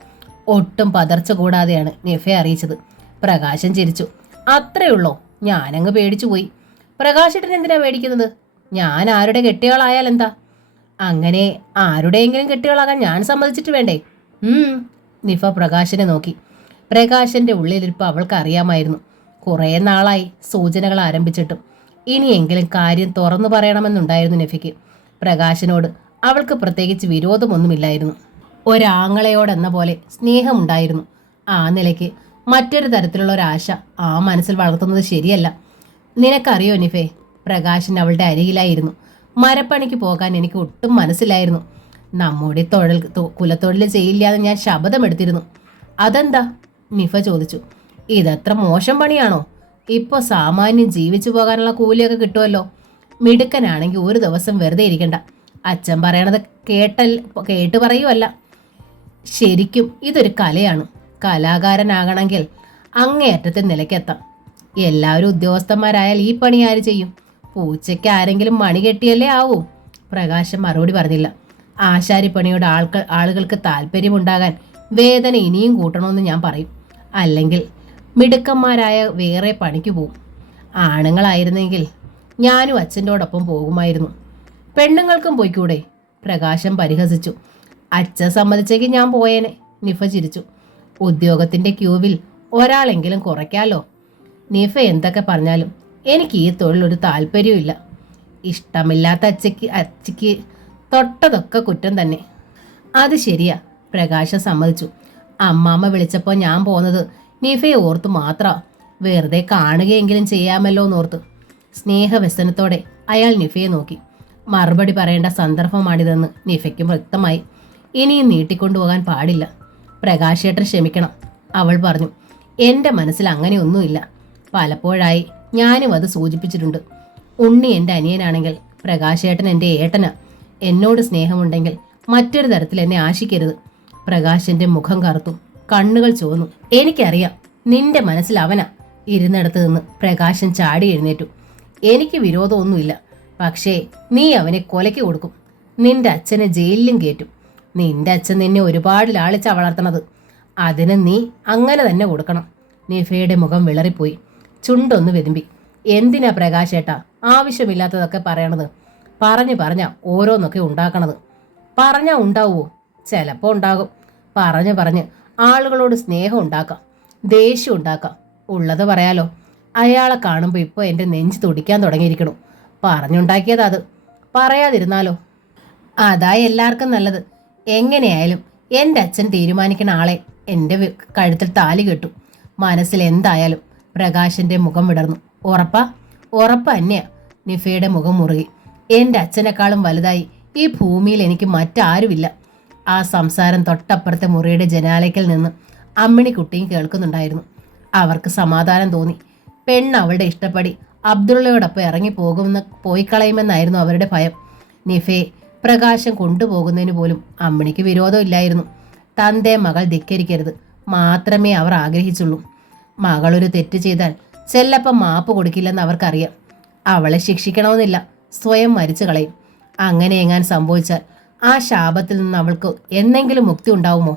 ഒട്ടും പതർച്ച കൂടാതെയാണ് നിഫയെ അറിയിച്ചത്. പ്രകാശൻ ചിരിച്ചു. അത്രയുള്ളോ? ഞാനങ്ങ് പേടിച്ചുപോയി. പ്രകാശേട്ടൻ എന്തിനാ പേടിക്കുന്നത്? ഞാൻ ആരുടെ കെട്ടിയോളായാൽ എന്താ? അങ്ങനെ ആരുടെയെങ്കിലും കെട്ടിയോളാകാൻ ഞാൻ സമ്മതിച്ചിട്ട് വേണ്ടേ? നിഫ പ്രകാശനെ നോക്കി. പ്രകാശന്റെ ഉള്ളിലിരിപ്പ് അവൾക്ക് അറിയാമായിരുന്നു. കുറേ നാളായി സൂചനകൾ ആരംഭിച്ചിട്ടും. ഇനിയെങ്കിലും കാര്യം തുറന്നു പറയണമെന്നുണ്ടായിരുന്നു നിഫയ്ക്ക്. പ്രകാശനോട് അവൾക്ക് പ്രത്യേകിച്ച് വിരോധമൊന്നുമില്ലായിരുന്നു. ഒരാങ്ങളയോടെന്ന പോലെ സ്നേഹമുണ്ടായിരുന്നു. ആ നിലയ്ക്ക് മറ്റൊരു തരത്തിലുള്ള ഒരാശ ആ മനസ്സിൽ വളർത്തുന്നത് ശരിയല്ല. നിനക്കറിയോ നിഫേ, പ്രകാശൻ അവളുടെ അരികിലായിരുന്നു. മരപ്പണിക്ക് പോകാൻ എനിക്ക് ഒട്ടും മനസ്സിലായിരുന്നു. നമ്മുടെ കുലത്തൊഴിൽ ചെയ്യില്ലാതെ ഞാൻ ശപഥമെടുത്തിരുന്നു. അതെന്താ? നിഫ ചോദിച്ചു. ഇതത്ര മോശം പണിയാണോ? ഇപ്പോൾ സാമാന്യം ജീവിച്ചു പോകാനുള്ള കൂലിയൊക്കെ കിട്ടുമല്ലോ. മിടുക്കനാണെങ്കിൽ ഒരു ദിവസം വെറുതെ ഇരിക്കണ്ട. അച്ഛൻ പറയണത് കേട്ട് പറയുമല്ല. ശരിക്കും ഇതൊരു കലയാണ്. കലാകാരനാകണമെങ്കിൽ അങ്ങേയറ്റത്തെ നിലയ്ക്കെത്താം. എല്ലാവരും ഉദ്യോഗസ്ഥന്മാരായാൽ ഈ പണി ആര് ചെയ്യും? പൂച്ചയ്ക്ക് ആരെങ്കിലും മണി കെട്ടിയല്ലേ ആവൂ. പ്രകാശം മറുപടി പറഞ്ഞില്ല. ആശാരിപ്പണിയോട് ആളുകൾക്ക് താല്പര്യമുണ്ടാകാൻ വേദന ഇനിയും കൂട്ടണമെന്ന് ഞാൻ പറയും. അല്ലെങ്കിൽ മിടുക്കന്മാരായ വേറെ പണിക്ക് പോവും. ആണുങ്ങളായിരുന്നെങ്കിൽ ഞാനും അച്ഛൻ്റെയോടൊപ്പം പോകുമായിരുന്നു. പെണ്ണുങ്ങൾക്കും പോയിക്കൂടെ? പ്രകാശം പരിഹസിച്ചു. അച്ഛൻ സമ്മതിച്ചേക്ക് ഞാൻ പോയേനെ. നിഫ ചിരിച്ചു. ഉദ്യോഗത്തിൻ്റെ ക്യൂവിൽ ഒരാളെങ്കിലും കുറയ്ക്കാലോ. നിഫ എന്തൊക്കെ പറഞ്ഞാലും എനിക്ക് ഈ തൊഴിലൊരു താല്പര്യമില്ല. ഇഷ്ടമില്ലാത്ത അച്ഛക്ക് തൊട്ടതൊക്കെ കുറ്റം തന്നെ. അത് ശരിയാ, പ്രകാശം സമ്മതിച്ചു. അമ്മാമ്മ വിളിച്ചപ്പോൾ ഞാൻ പോന്നത് നിഫയെ ഓർത്ത് മാത്രമാണ്. വെറുതെ കാണുകയെങ്കിലും ചെയ്യാമല്ലോ എന്നോർത്ത്. സ്നേഹവ്യസനത്തോടെ അയാൾ നിഫയെ നോക്കി. മറുപടി പറയേണ്ട സന്ദർഭമാണിതെന്ന് നിഫയ്ക്കും വ്യക്തമായി. ഇനിയും നീട്ടിക്കൊണ്ടുപോകാൻ പാടില്ല. പ്രകാശേട്ടൻ ക്ഷമിക്കണം, അവൾ പറഞ്ഞു. എൻ്റെ മനസ്സിൽ അങ്ങനെയൊന്നുമില്ല. പലപ്പോഴായി ഞാനും അത് സൂചിപ്പിച്ചിട്ടുണ്ട്. ഉണ്ണി എൻ്റെ അനിയനാണെങ്കിൽ പ്രകാശേട്ടൻ എൻ്റെ ഏട്ടനാ. എന്നോട് സ്നേഹമുണ്ടെങ്കിൽ മറ്റൊരു തരത്തിൽ എന്നെ ആശിക്കരുത്. പ്രകാശന്റെ മുഖം കറുത്തു, കണ്ണുകൾ ചുവന്നു. എനിക്കറിയാം നിന്റെ മനസ്സിൽ അവനാ. ഇരുന്നിടത്ത് നിന്ന് പ്രകാശൻ ചാടി എഴുന്നേറ്റു. എനിക്ക് വിരോധമൊന്നുമില്ല. പക്ഷേ നീ അവനെ കൊലയ്ക്ക് കൊടുക്കും. നിന്റെ അച്ഛനെ ജയിലിലും കയറ്റും. നിന്റെ അച്ഛൻ നിന്നെ ഒരുപാട് ലാളിച്ചാ വളർത്തണത്. അതിന് നീ അങ്ങനെ തന്നെ കൊടുക്കണം. നിഫയുടെ മുഖം വിളറിപ്പോയി. ചുണ്ടൊന്ന് വെതുമ്പി. എന്തിനാ പ്രകാശേട്ടാ ആവശ്യമില്ലാത്തതൊക്കെ പറയണത്? പറഞ്ഞ ഓരോന്നൊക്കെ ഉണ്ടാക്കണത്. പറഞ്ഞാ ഉണ്ടാവുമോ? ചിലപ്പോൾ ഉണ്ടാകും. പറഞ്ഞ് ആളുകളോട് സ്നേഹം ഉണ്ടാക്കാം, ദേഷ്യം ഉണ്ടാക്കാം. ഉള്ളത് പറയാലോ. അയാളെ കാണുമ്പോൾ ഇപ്പോൾ എൻ്റെ നെഞ്ച് തുടിക്കാൻ തുടങ്ങിയിരിക്കണു. പറഞ്ഞുണ്ടാക്കിയത് അത്. പറയാതിരുന്നാലോ? അതാ എല്ലാവർക്കും നല്ലത്. എങ്ങനെയായാലും എൻ്റെ അച്ഛൻ തീരുമാനിക്കുന്ന ആളെ എൻ്റെ കഴുത്തിൽ താലി കെട്ടു. മനസ്സിൽ എന്തായാലും. പ്രകാശൻ്റെ മുഖം വിടർന്നു. ഉറപ്പാ തന്നെയാ. നിഫയുടെ മുഖം മുറുകി. എൻ്റെ അച്ഛനേക്കാളും വലുതായി ഈ ഭൂമിയിൽ എനിക്ക് മറ്റാരുമില്ല. ആ സംസാരം തൊട്ടപ്പുറത്തെ മുറിയുടെ ജനാലയ്ക്കൽ നിന്ന് അമ്മിണിക്കുട്ടിയും കേൾക്കുന്നുണ്ടായിരുന്നു. അവർക്ക് സമാധാനം തോന്നി. പെണ്ണ് അവളുടെ ഇഷ്ടപ്പടി അബ്ദുള്ളയോടൊപ്പം പോയിക്കളയുമെന്നായിരുന്നു അവരുടെ ഭയം. നിഫയെ പ്രകാശം കൊണ്ടുപോകുന്നതിന് പോലും അമ്മിണിക്ക് വിരോധമില്ലായിരുന്നു. തൻ്റെ മകൾ ധിക്കരിക്കരുത് മാത്രമേ അവർ ആഗ്രഹിച്ചുള്ളൂ. മകളൊരു തെറ്റ് ചെയ്താൽ ചെല്ലപ്പം മാപ്പ് കൊടുക്കില്ലെന്ന് അവർക്കറിയാം. അവളെ ശിക്ഷിക്കണമെന്നില്ല, സ്വയം മരിച്ചു കളയും. അങ്ങനെ എങ്ങാൻ സംഭവിച്ചാൽ ആ ശാപത്തിൽ നിന്ന് അവൾക്ക് എന്നെങ്കിലും മുക്തി ഉണ്ടാവുമോ?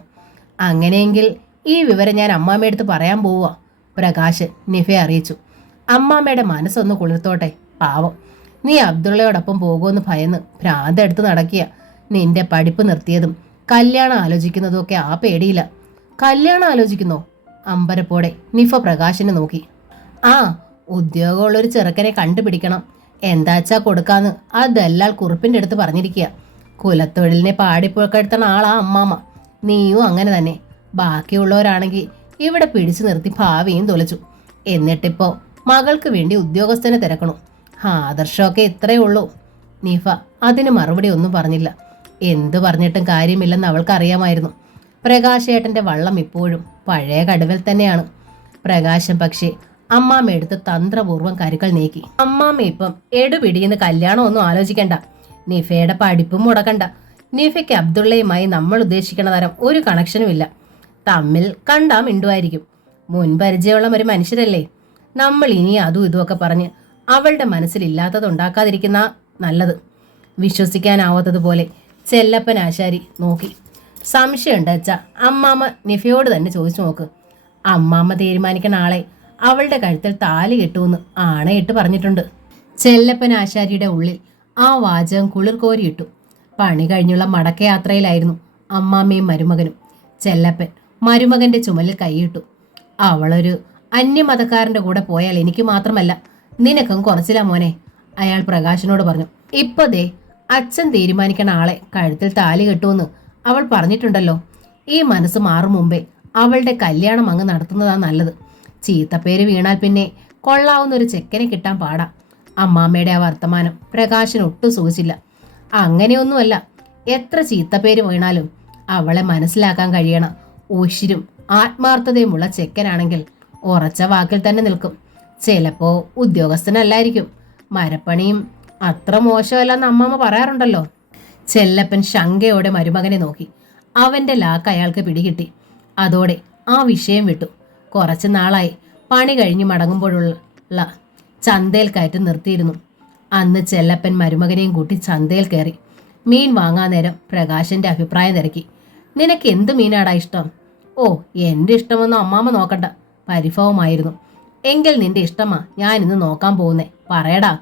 അങ്ങനെയെങ്കിൽ ഈ വിവരം ഞാൻ അമ്മാമ്മയെടുത്ത് പറയാൻ പോവുക, പ്രകാശൻ നിഫയെ അറിയിച്ചു. അമ്മാമ്മയുടെ മനസ്സൊന്ന് കുളിർത്തോട്ടെ. പാവം, നീ അബ്ദുള്ളയോടൊപ്പം പോകുമെന്ന് ഭയന്ന് ഭ്രാന്തെടുത്ത് നടക്കിയ. നിന്റെ പഠിപ്പ് നിർത്തിയതും കല്യാണം ആലോചിക്കുന്നതും ഒക്കെ ആ പേടിയില്ല. കല്യാണം ആലോചിക്കുന്നോ? അമ്പരപ്പോടെ നിഫ പ്രകാശിനെ നോക്കി. ആ, ഉദ്യോഗമുള്ളൊരു ചെറുക്കനെ കണ്ടുപിടിക്കണം, എന്താച്ചാ കൊടുക്കാന്ന് ആ ദല്ലാൽ കുറുപ്പിന്റെ അടുത്ത് പറഞ്ഞിരിക്കുക. കുലത്തൊഴിലിനെ പാടിപ്പോക്കെടുത്തണ ആളാ അമ്മാമ്മ. നീയും അങ്ങനെ തന്നെ. ബാക്കിയുള്ളവരാണെങ്കിൽ ഇവിടെ പിടിച്ചു നിർത്തി ഭാവിയും തൊലച്ചു. എന്നിട്ടിപ്പോ മകൾക്ക് വേണ്ടി ഉദ്യോഗസ്ഥനെ തിരക്കണു. ആദർശമൊക്കെ ഇത്രയേ ഉള്ളൂ. നിഫ അതിന് മറുപടി ഒന്നും പറഞ്ഞില്ല. എന്തു പറഞ്ഞിട്ടും കാര്യമില്ലെന്ന് അവൾക്കറിയാമായിരുന്നു. പ്രകാശേട്ടന്റെ വള്ളം ഇപ്പോഴും പഴയ കടുവൽ തന്നെയാണ്. പ്രകാശം പക്ഷേ അമ്മാമ്മ എടുത്ത് തന്ത്രപൂർവ്വം കരുക്കൾ നീക്കി. അമ്മാമ്മ ഇപ്പം എടുപിടിയെന്ന് കല്യാണം ഒന്നും ആലോചിക്കണ്ട. നിഫയുടെ പഠിപ്പും മുടക്കണ്ട. നിഫയ്ക്ക് അബ്ദുള്ളയുമായി നമ്മൾ ഉദ്ദേശിക്കണ തരം ഒരു കണക്ഷനുമില്ല. തമ്മിൽ കണ്ടാ മിണ്ടുമായിരിക്കും. മുൻപരിചയമുള്ള ഒരു മനുഷ്യരല്ലേ. നമ്മൾ ഇനി അതും ഇതുമൊക്കെ പറഞ്ഞ് അവളുടെ മനസ്സിലില്ലാത്തത് ഉണ്ടാക്കാതിരിക്കുന്ന നല്ലത്. വിശ്വസിക്കാനാവാത്തതുപോലെ ചെല്ലപ്പൻ ആശാരി നോക്കി. സംശയമുണ്ട് അച്ഛാ, അമ്മാമ്മ നിഫയോട് തന്നെ ചോദിച്ചു നോക്ക്. അമ്മാമ്മ തീരുമാനിക്കുന്ന ആളെ അവളുടെ കഴുത്തിൽ താലി കെട്ടുമെന്ന് ആണയിട്ട് പറഞ്ഞിട്ടുണ്ട്. ചെല്ലപ്പൻ ആശാരിയുടെ ഉള്ളിൽ ആ വാചകം കുളിർ കോരിയിട്ടു. പണി കഴിഞ്ഞുള്ള മടക്കയാത്രയിലായിരുന്നു അമ്മാമ്മയും മരുമകനും. ചെല്ലപ്പൻ മരുമകന്റെ ചുമലിൽ കൈയിട്ടു. അവളൊരു അന്യമതക്കാരന്റെ കൂടെ പോയാൽ എനിക്ക് മാത്രമല്ല നിനക്കും കുറച്ചില്ല മോനെ, അയാൾ പ്രകാശനോട് പറഞ്ഞു. ഇപ്പൊ ദേ അച്ഛൻ തീരുമാനിക്കണ ആളെ കഴുത്തിൽ താലി കെട്ടുമെന്ന് അവൾ പറഞ്ഞിട്ടുണ്ടല്ലോ. ഈ മനസ്സ് മാറും മുമ്പേ അവളുടെ കല്യാണം അങ്ങ് നടത്തുന്നതാ നല്ലത്. ചീത്തപ്പേര് വീണാൽ പിന്നെ കൊള്ളാവുന്ന ഒരു ചെക്കനെ കിട്ടാൻ പാടാ. അമ്മാമ്മയുടെ ആ വർത്തമാനം പ്രകാശന് ഒട്ടും സൂചിച്ചില്ല. അങ്ങനെയൊന്നുമല്ല, എത്ര ചീത്തപ്പേര് വീണാലും അവളെ മനസ്സിലാക്കാൻ കഴിയണ ഉശിരും ആത്മാർത്ഥതയുമുള്ള ചെക്കനാണെങ്കിൽ ഉറച്ച വാക്കിൽ തന്നെ നിൽക്കും. ചിലപ്പോ ഉദ്യോഗസ്ഥനല്ലായിരിക്കും, മരപ്പണിയും അത്ര മോശമല്ലെന്ന് അമ്മമ്മ പറയാറുണ്ടല്ലോ. ചെല്ലപ്പൻ ശങ്കയോടെ മരുമകനെ നോക്കി. അവന്റെ ലാക്ക് അയാൾക്ക് പിടികിട്ടി. അതോടെ ആ വിഷയം വിട്ടു. കുറച്ചു നാളായി പണി കഴിഞ്ഞ് മടങ്ങുമ്പോഴുള്ള ചന്തയിൽ കയറ്റി നിർത്തിയിരുന്നു. അന്ന് ചെല്ലപ്പൻ മരുമകനെയും കൂട്ടി ചന്തയിൽ കയറി. മീൻ വാങ്ങാൻ നേരം പ്രകാശന്റെ അഭിപ്രായം തിരക്കി. നിനക്ക് എന്ത് മീനാടാ ഇഷ്ടം? ഓ, എൻ്റെ ഇഷ്ടമൊന്നും അമ്മാമ്മ നോക്കണ്ട, പരിഭവമായിരുന്നു. എങ്കിൽ നിന്റെ ഇഷ്ടമാ ഞാൻ ഇന്ന് നോക്കാൻ പോകുന്നേ, പറയടാ.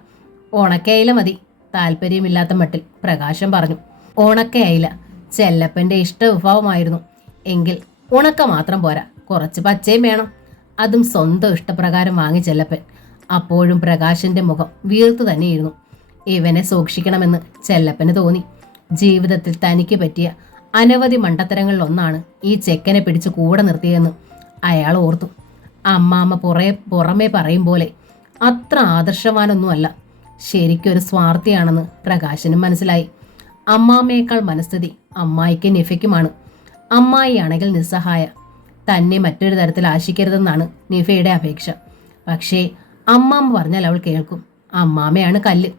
ഉണക്കയില മതി, താല്പര്യമില്ലാത്ത മട്ടിൽ പ്രകാശം പറഞ്ഞു. ഉണക്കയില ചെല്ലപ്പന്റെ ഇഷ്ട വിഭവമായിരുന്നു. എങ്കിൽ ഉണക്ക മാത്രം പോരാ, കുറച്ച് പച്ചയും വേണം. അതും സ്വന്തം ഇഷ്ടപ്രകാരം വാങ്ങി ചെല്ലപ്പൻ. അപ്പോഴും പ്രകാശന്റെ മുഖം വീർത്തു തന്നെയിരുന്നു. ഇവനെ സൂക്ഷിക്കണമെന്ന് ചെല്ലപ്പന് തോന്നി. ജീവിതത്തിൽ തനിക്ക് പറ്റിയ അനവധി മണ്ടത്തരങ്ങളിൽ ഒന്നാണ് ഈ ചെക്കനെ പിടിച്ച് കൂടെ നിർത്തിയതെന്ന് അയാൾ ഓർത്തു. അമ്മാമ്മ പുറമേ പറയും പോലെ അത്ര ആദർശവാനൊന്നുമല്ല. ശരിക്കൊരു സ്വാർത്ഥിയാണെന്ന് പ്രകാശനും മനസ്സിലായി. അമ്മാമ്മയേക്കാൾ മനസ്ഥിതി അമ്മായിക്ക് നിഫയ്ക്കുമാണ്. അമ്മായിയാണെങ്കിൽ നിസ്സഹായ. തന്നെ മറ്റൊരു തരത്തിൽ ആശിക്കരുതെന്നാണ് നിഫയുടെ അപേക്ഷ. പക്ഷേ അമ്മാമ്മ പറഞ്ഞാൽ അവൾ കേൾക്കും. അമ്മാമ്മയാണ് കല്ല്,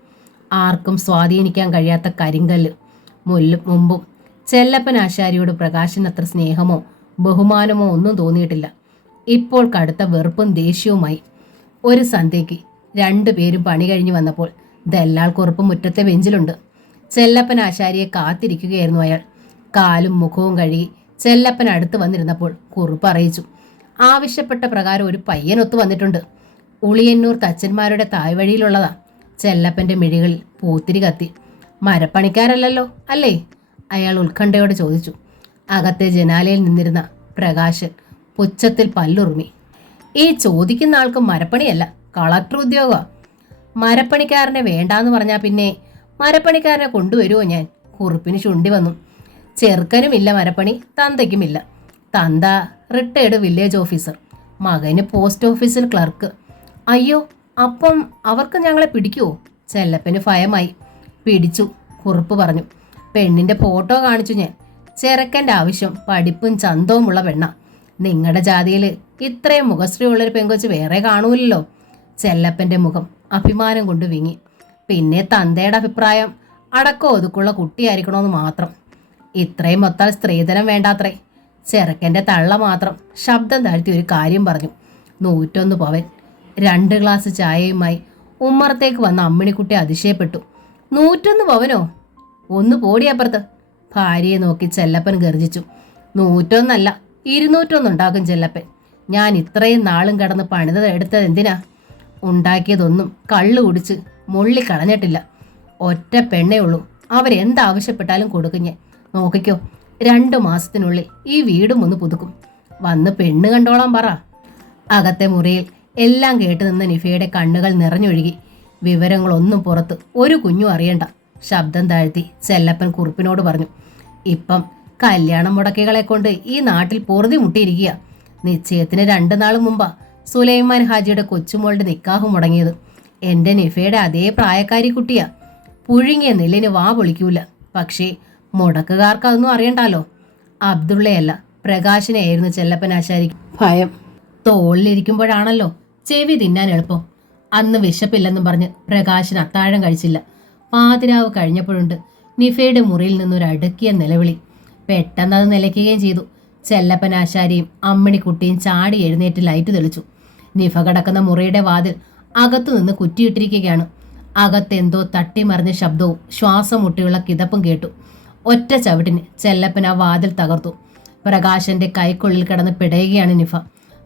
ആർക്കും സ്വാധീനിക്കാൻ കഴിയാത്ത കരിങ്കല്ല്. മുമ്പും ചെല്ലപ്പൻ ആശാരിയോട് പ്രകാശന് അത്ര സ്നേഹമോ ബഹുമാനമോ ഒന്നും തോന്നിയിട്ടില്ല. ഇപ്പോൾ കടുത്ത വെറുപ്പും ദേഷ്യവുമായി. ഒരു സന്ധ്യയ്ക്ക് രണ്ടുപേരും പണി കഴിഞ്ഞു വന്നപ്പോൾ ദല്ലാൾ കുറുപ്പ് മുറ്റത്തെ ബെഞ്ചിലുണ്ട്. ചെല്ലപ്പൻ ആശാരിയെ കാത്തിരിക്കുകയായിരുന്നു അയാൾ. കാലും മുഖവും കഴുകി ചെല്ലപ്പൻ അടുത്ത് വന്നിരുന്നപ്പോൾ കുറുപ്പ് അറിയിച്ചു, ആവശ്യപ്പെട്ട പ്രകാരം ഒരു പയ്യനൊത്തു വന്നിട്ടുണ്ട്. ഉളിയന്നൂർ തച്ചന്മാരുടെ തായ്വഴിയിലുള്ളതാ. ചെല്ലപ്പന്റെ മിഴികളിൽ പൂത്തിരി കത്തി. മരപ്പണിക്കാരല്ലല്ലോ അല്ലേ? അയാൾ ഉത്കണ്ഠയോടെ ചോദിച്ചു. അകത്തെ ജനാലയിൽ നിന്നിരുന്ന പ്രകാശൻ പുച്ഛത്തിൽ പല്ലുറുമി. ഈ ചോദിക്കുന്ന ആൾക്ക് മരപ്പണിയല്ല, കളക്ടർ ഉദ്യോഗ. മരപ്പണിക്കാരനെ വേണ്ടാന്ന് പറഞ്ഞാൽ പിന്നെ മരപ്പണിക്കാരനെ കൊണ്ടുവരുമോ ഞാൻ? കുറുപ്പിന് ചുണ്ടി വന്നു. ചെറുക്കനുമില്ല മരപ്പണി, തന്തയ്ക്കുമില്ല. തന്ത റിട്ടയർഡ് വില്ലേജ് ഓഫീസർ, മകന് പോസ്റ്റ് ഓഫീസിൽ ക്ലർക്ക്. അയ്യോ, അപ്പം അവർക്ക് ഞങ്ങളെ പിടിക്കുവോ? ചെല്ലപ്പന് ഭയമായി. പിടിച്ചു, കുറുപ്പ് പറഞ്ഞു. പെണ്ണിന്റെ ഫോട്ടോ കാണിച്ചു ഞാൻ. ചെറുക്കൻ്റെ ആവശ്യം പഠിപ്പും ചന്തവുമുള്ള പെണ്ണ. നിങ്ങളുടെ ജാതിയിൽ ഇത്രയും മുഖശ്രീ ഉള്ളൊരു പെങ്കൊച്ച് വേറെ കാണൂലല്ലോ. ചെല്ലപ്പന്റെ മുഖം അഭിമാനം കൊണ്ട് വിങ്ങി. പിന്നെ തന്തയുടെ അഭിപ്രായം അടക്കം ഒതുക്കുള്ള കുട്ടിയായിരിക്കണമെന്ന് മാത്രം. ഇത്രയും മൊത്താൽ സ്ത്രീധനം വേണ്ടാത്രേ. ചെറുക്കൻ്റെ തള്ള മാത്രം ശബ്ദം താഴ്ത്തി ഒരു കാര്യം പറഞ്ഞു. 101 പവൻ. 2 ഗ്ലാസ് ചായയുമായി ഉമ്മറത്തേക്ക് വന്ന അമ്മിണിക്കുട്ടി അതിശയപ്പെട്ടു. 101 പവനോ? ഒന്ന് പോടിയപ്പുറത്ത്. ഭാര്യയെ നോക്കി ചെല്ലപ്പൻ ഗർജിച്ചു. 101 അല്ല, 201 ഉണ്ടാക്കും ചെല്ലപ്പൻ. ഞാൻ ഇത്രയും നാളും കടന്ന് പണിത് എടുത്തത് എന്തിനാ? ഉണ്ടാക്കിയതൊന്നും കള്ളു കുടിച്ച് മുള്ളി കളഞ്ഞിട്ടില്ല. ഒറ്റ പെണ്ണേ ഉള്ളൂ, അവരെന്താവശ്യപ്പെട്ടാലും കൊടുക്കും ഞാൻ. നോക്കിക്കോ, 2 മാസത്തിനുള്ളിൽ ഈ വീടും ഒന്ന് പുതുക്കും. വന്ന് പെണ്ണ് കണ്ടോളാൻ പറ. അകത്തെ മുറിയിൽ എല്ലാം കേട്ട് നിന്ന നിഫയുടെ കണ്ണുകൾ നിറഞ്ഞൊഴുകി. വിവരങ്ങളൊന്നും പുറത്ത് ഒരു കുഞ്ഞും അറിയണ്ട. ശബ്ദം താഴ്ത്തി ചെല്ലപ്പൻ കുറുപ്പിനോട് പറഞ്ഞു. ഇപ്പം കല്യാണം മുടക്കികളെ കൊണ്ട് ഈ നാട്ടിൽ പൊറുതി മുട്ടിയിരിക്കുക. നിശ്ചയത്തിന് 2 നാൾ മുമ്പാ സുലൈമാൻ ഹാജിയുടെ കൊച്ചുമോളുടെ നിക്കാഹ് മുടങ്ങിയത്. എൻ്റെ നിഫയുടെ അതേ പ്രായക്കാരി കുട്ടിയാ. പുഴുങ്ങിയ നെല്ലിന് വാ പൊളിക്കൂല. പക്ഷേ മുടക്കുകാർക്ക് അതൊന്നും അറിയണ്ടല്ലോ. അബ്ദുള്ളയല്ല, പ്രകാശനെയായിരുന്നു ചെല്ലപ്പനാശാരിക്ക് ഭയം. തോളിലിരിക്കുമ്പോഴാണല്ലോ ചെവി തിന്നാൻ എളുപ്പം. അന്ന് വിശപ്പില്ലെന്നും പറഞ്ഞ് പ്രകാശന് അത്താഴം കഴിച്ചില്ല. പാതിരാവ് കഴിഞ്ഞപ്പോഴുണ്ട് നിഫയുടെ മുറിയിൽ നിന്നൊരു അടുക്കിയ നിലവിളി. പെട്ടെന്ന് അത് നിലയ്ക്കുകയും ചെയ്തു. ചെല്ലപ്പനാശാരിയും അമ്മിണിക്കുട്ടിയും ചാടി എഴുന്നേറ്റ് ലൈറ്റ് തെളിച്ചു. നിഫ കിടക്കുന്ന മുറിയുടെ വാതിൽ അകത്തുനിന്ന് കുറ്റിയിട്ടിരിക്കുകയാണ്. അകത്തെന്തോ തട്ടിമറിഞ്ഞ ശബ്ദവും ശ്വാസം മുട്ടിയുള്ള കിതപ്പും കേട്ടു. ഒറ്റ ചവിട്ടിന് ചെല്ലപ്പൻ ആ വാതിൽ തകർത്തു. പ്രകാശന്റെ കൈക്കുള്ളിൽ കിടന്ന് പിടയുകയാണ് നിഫ.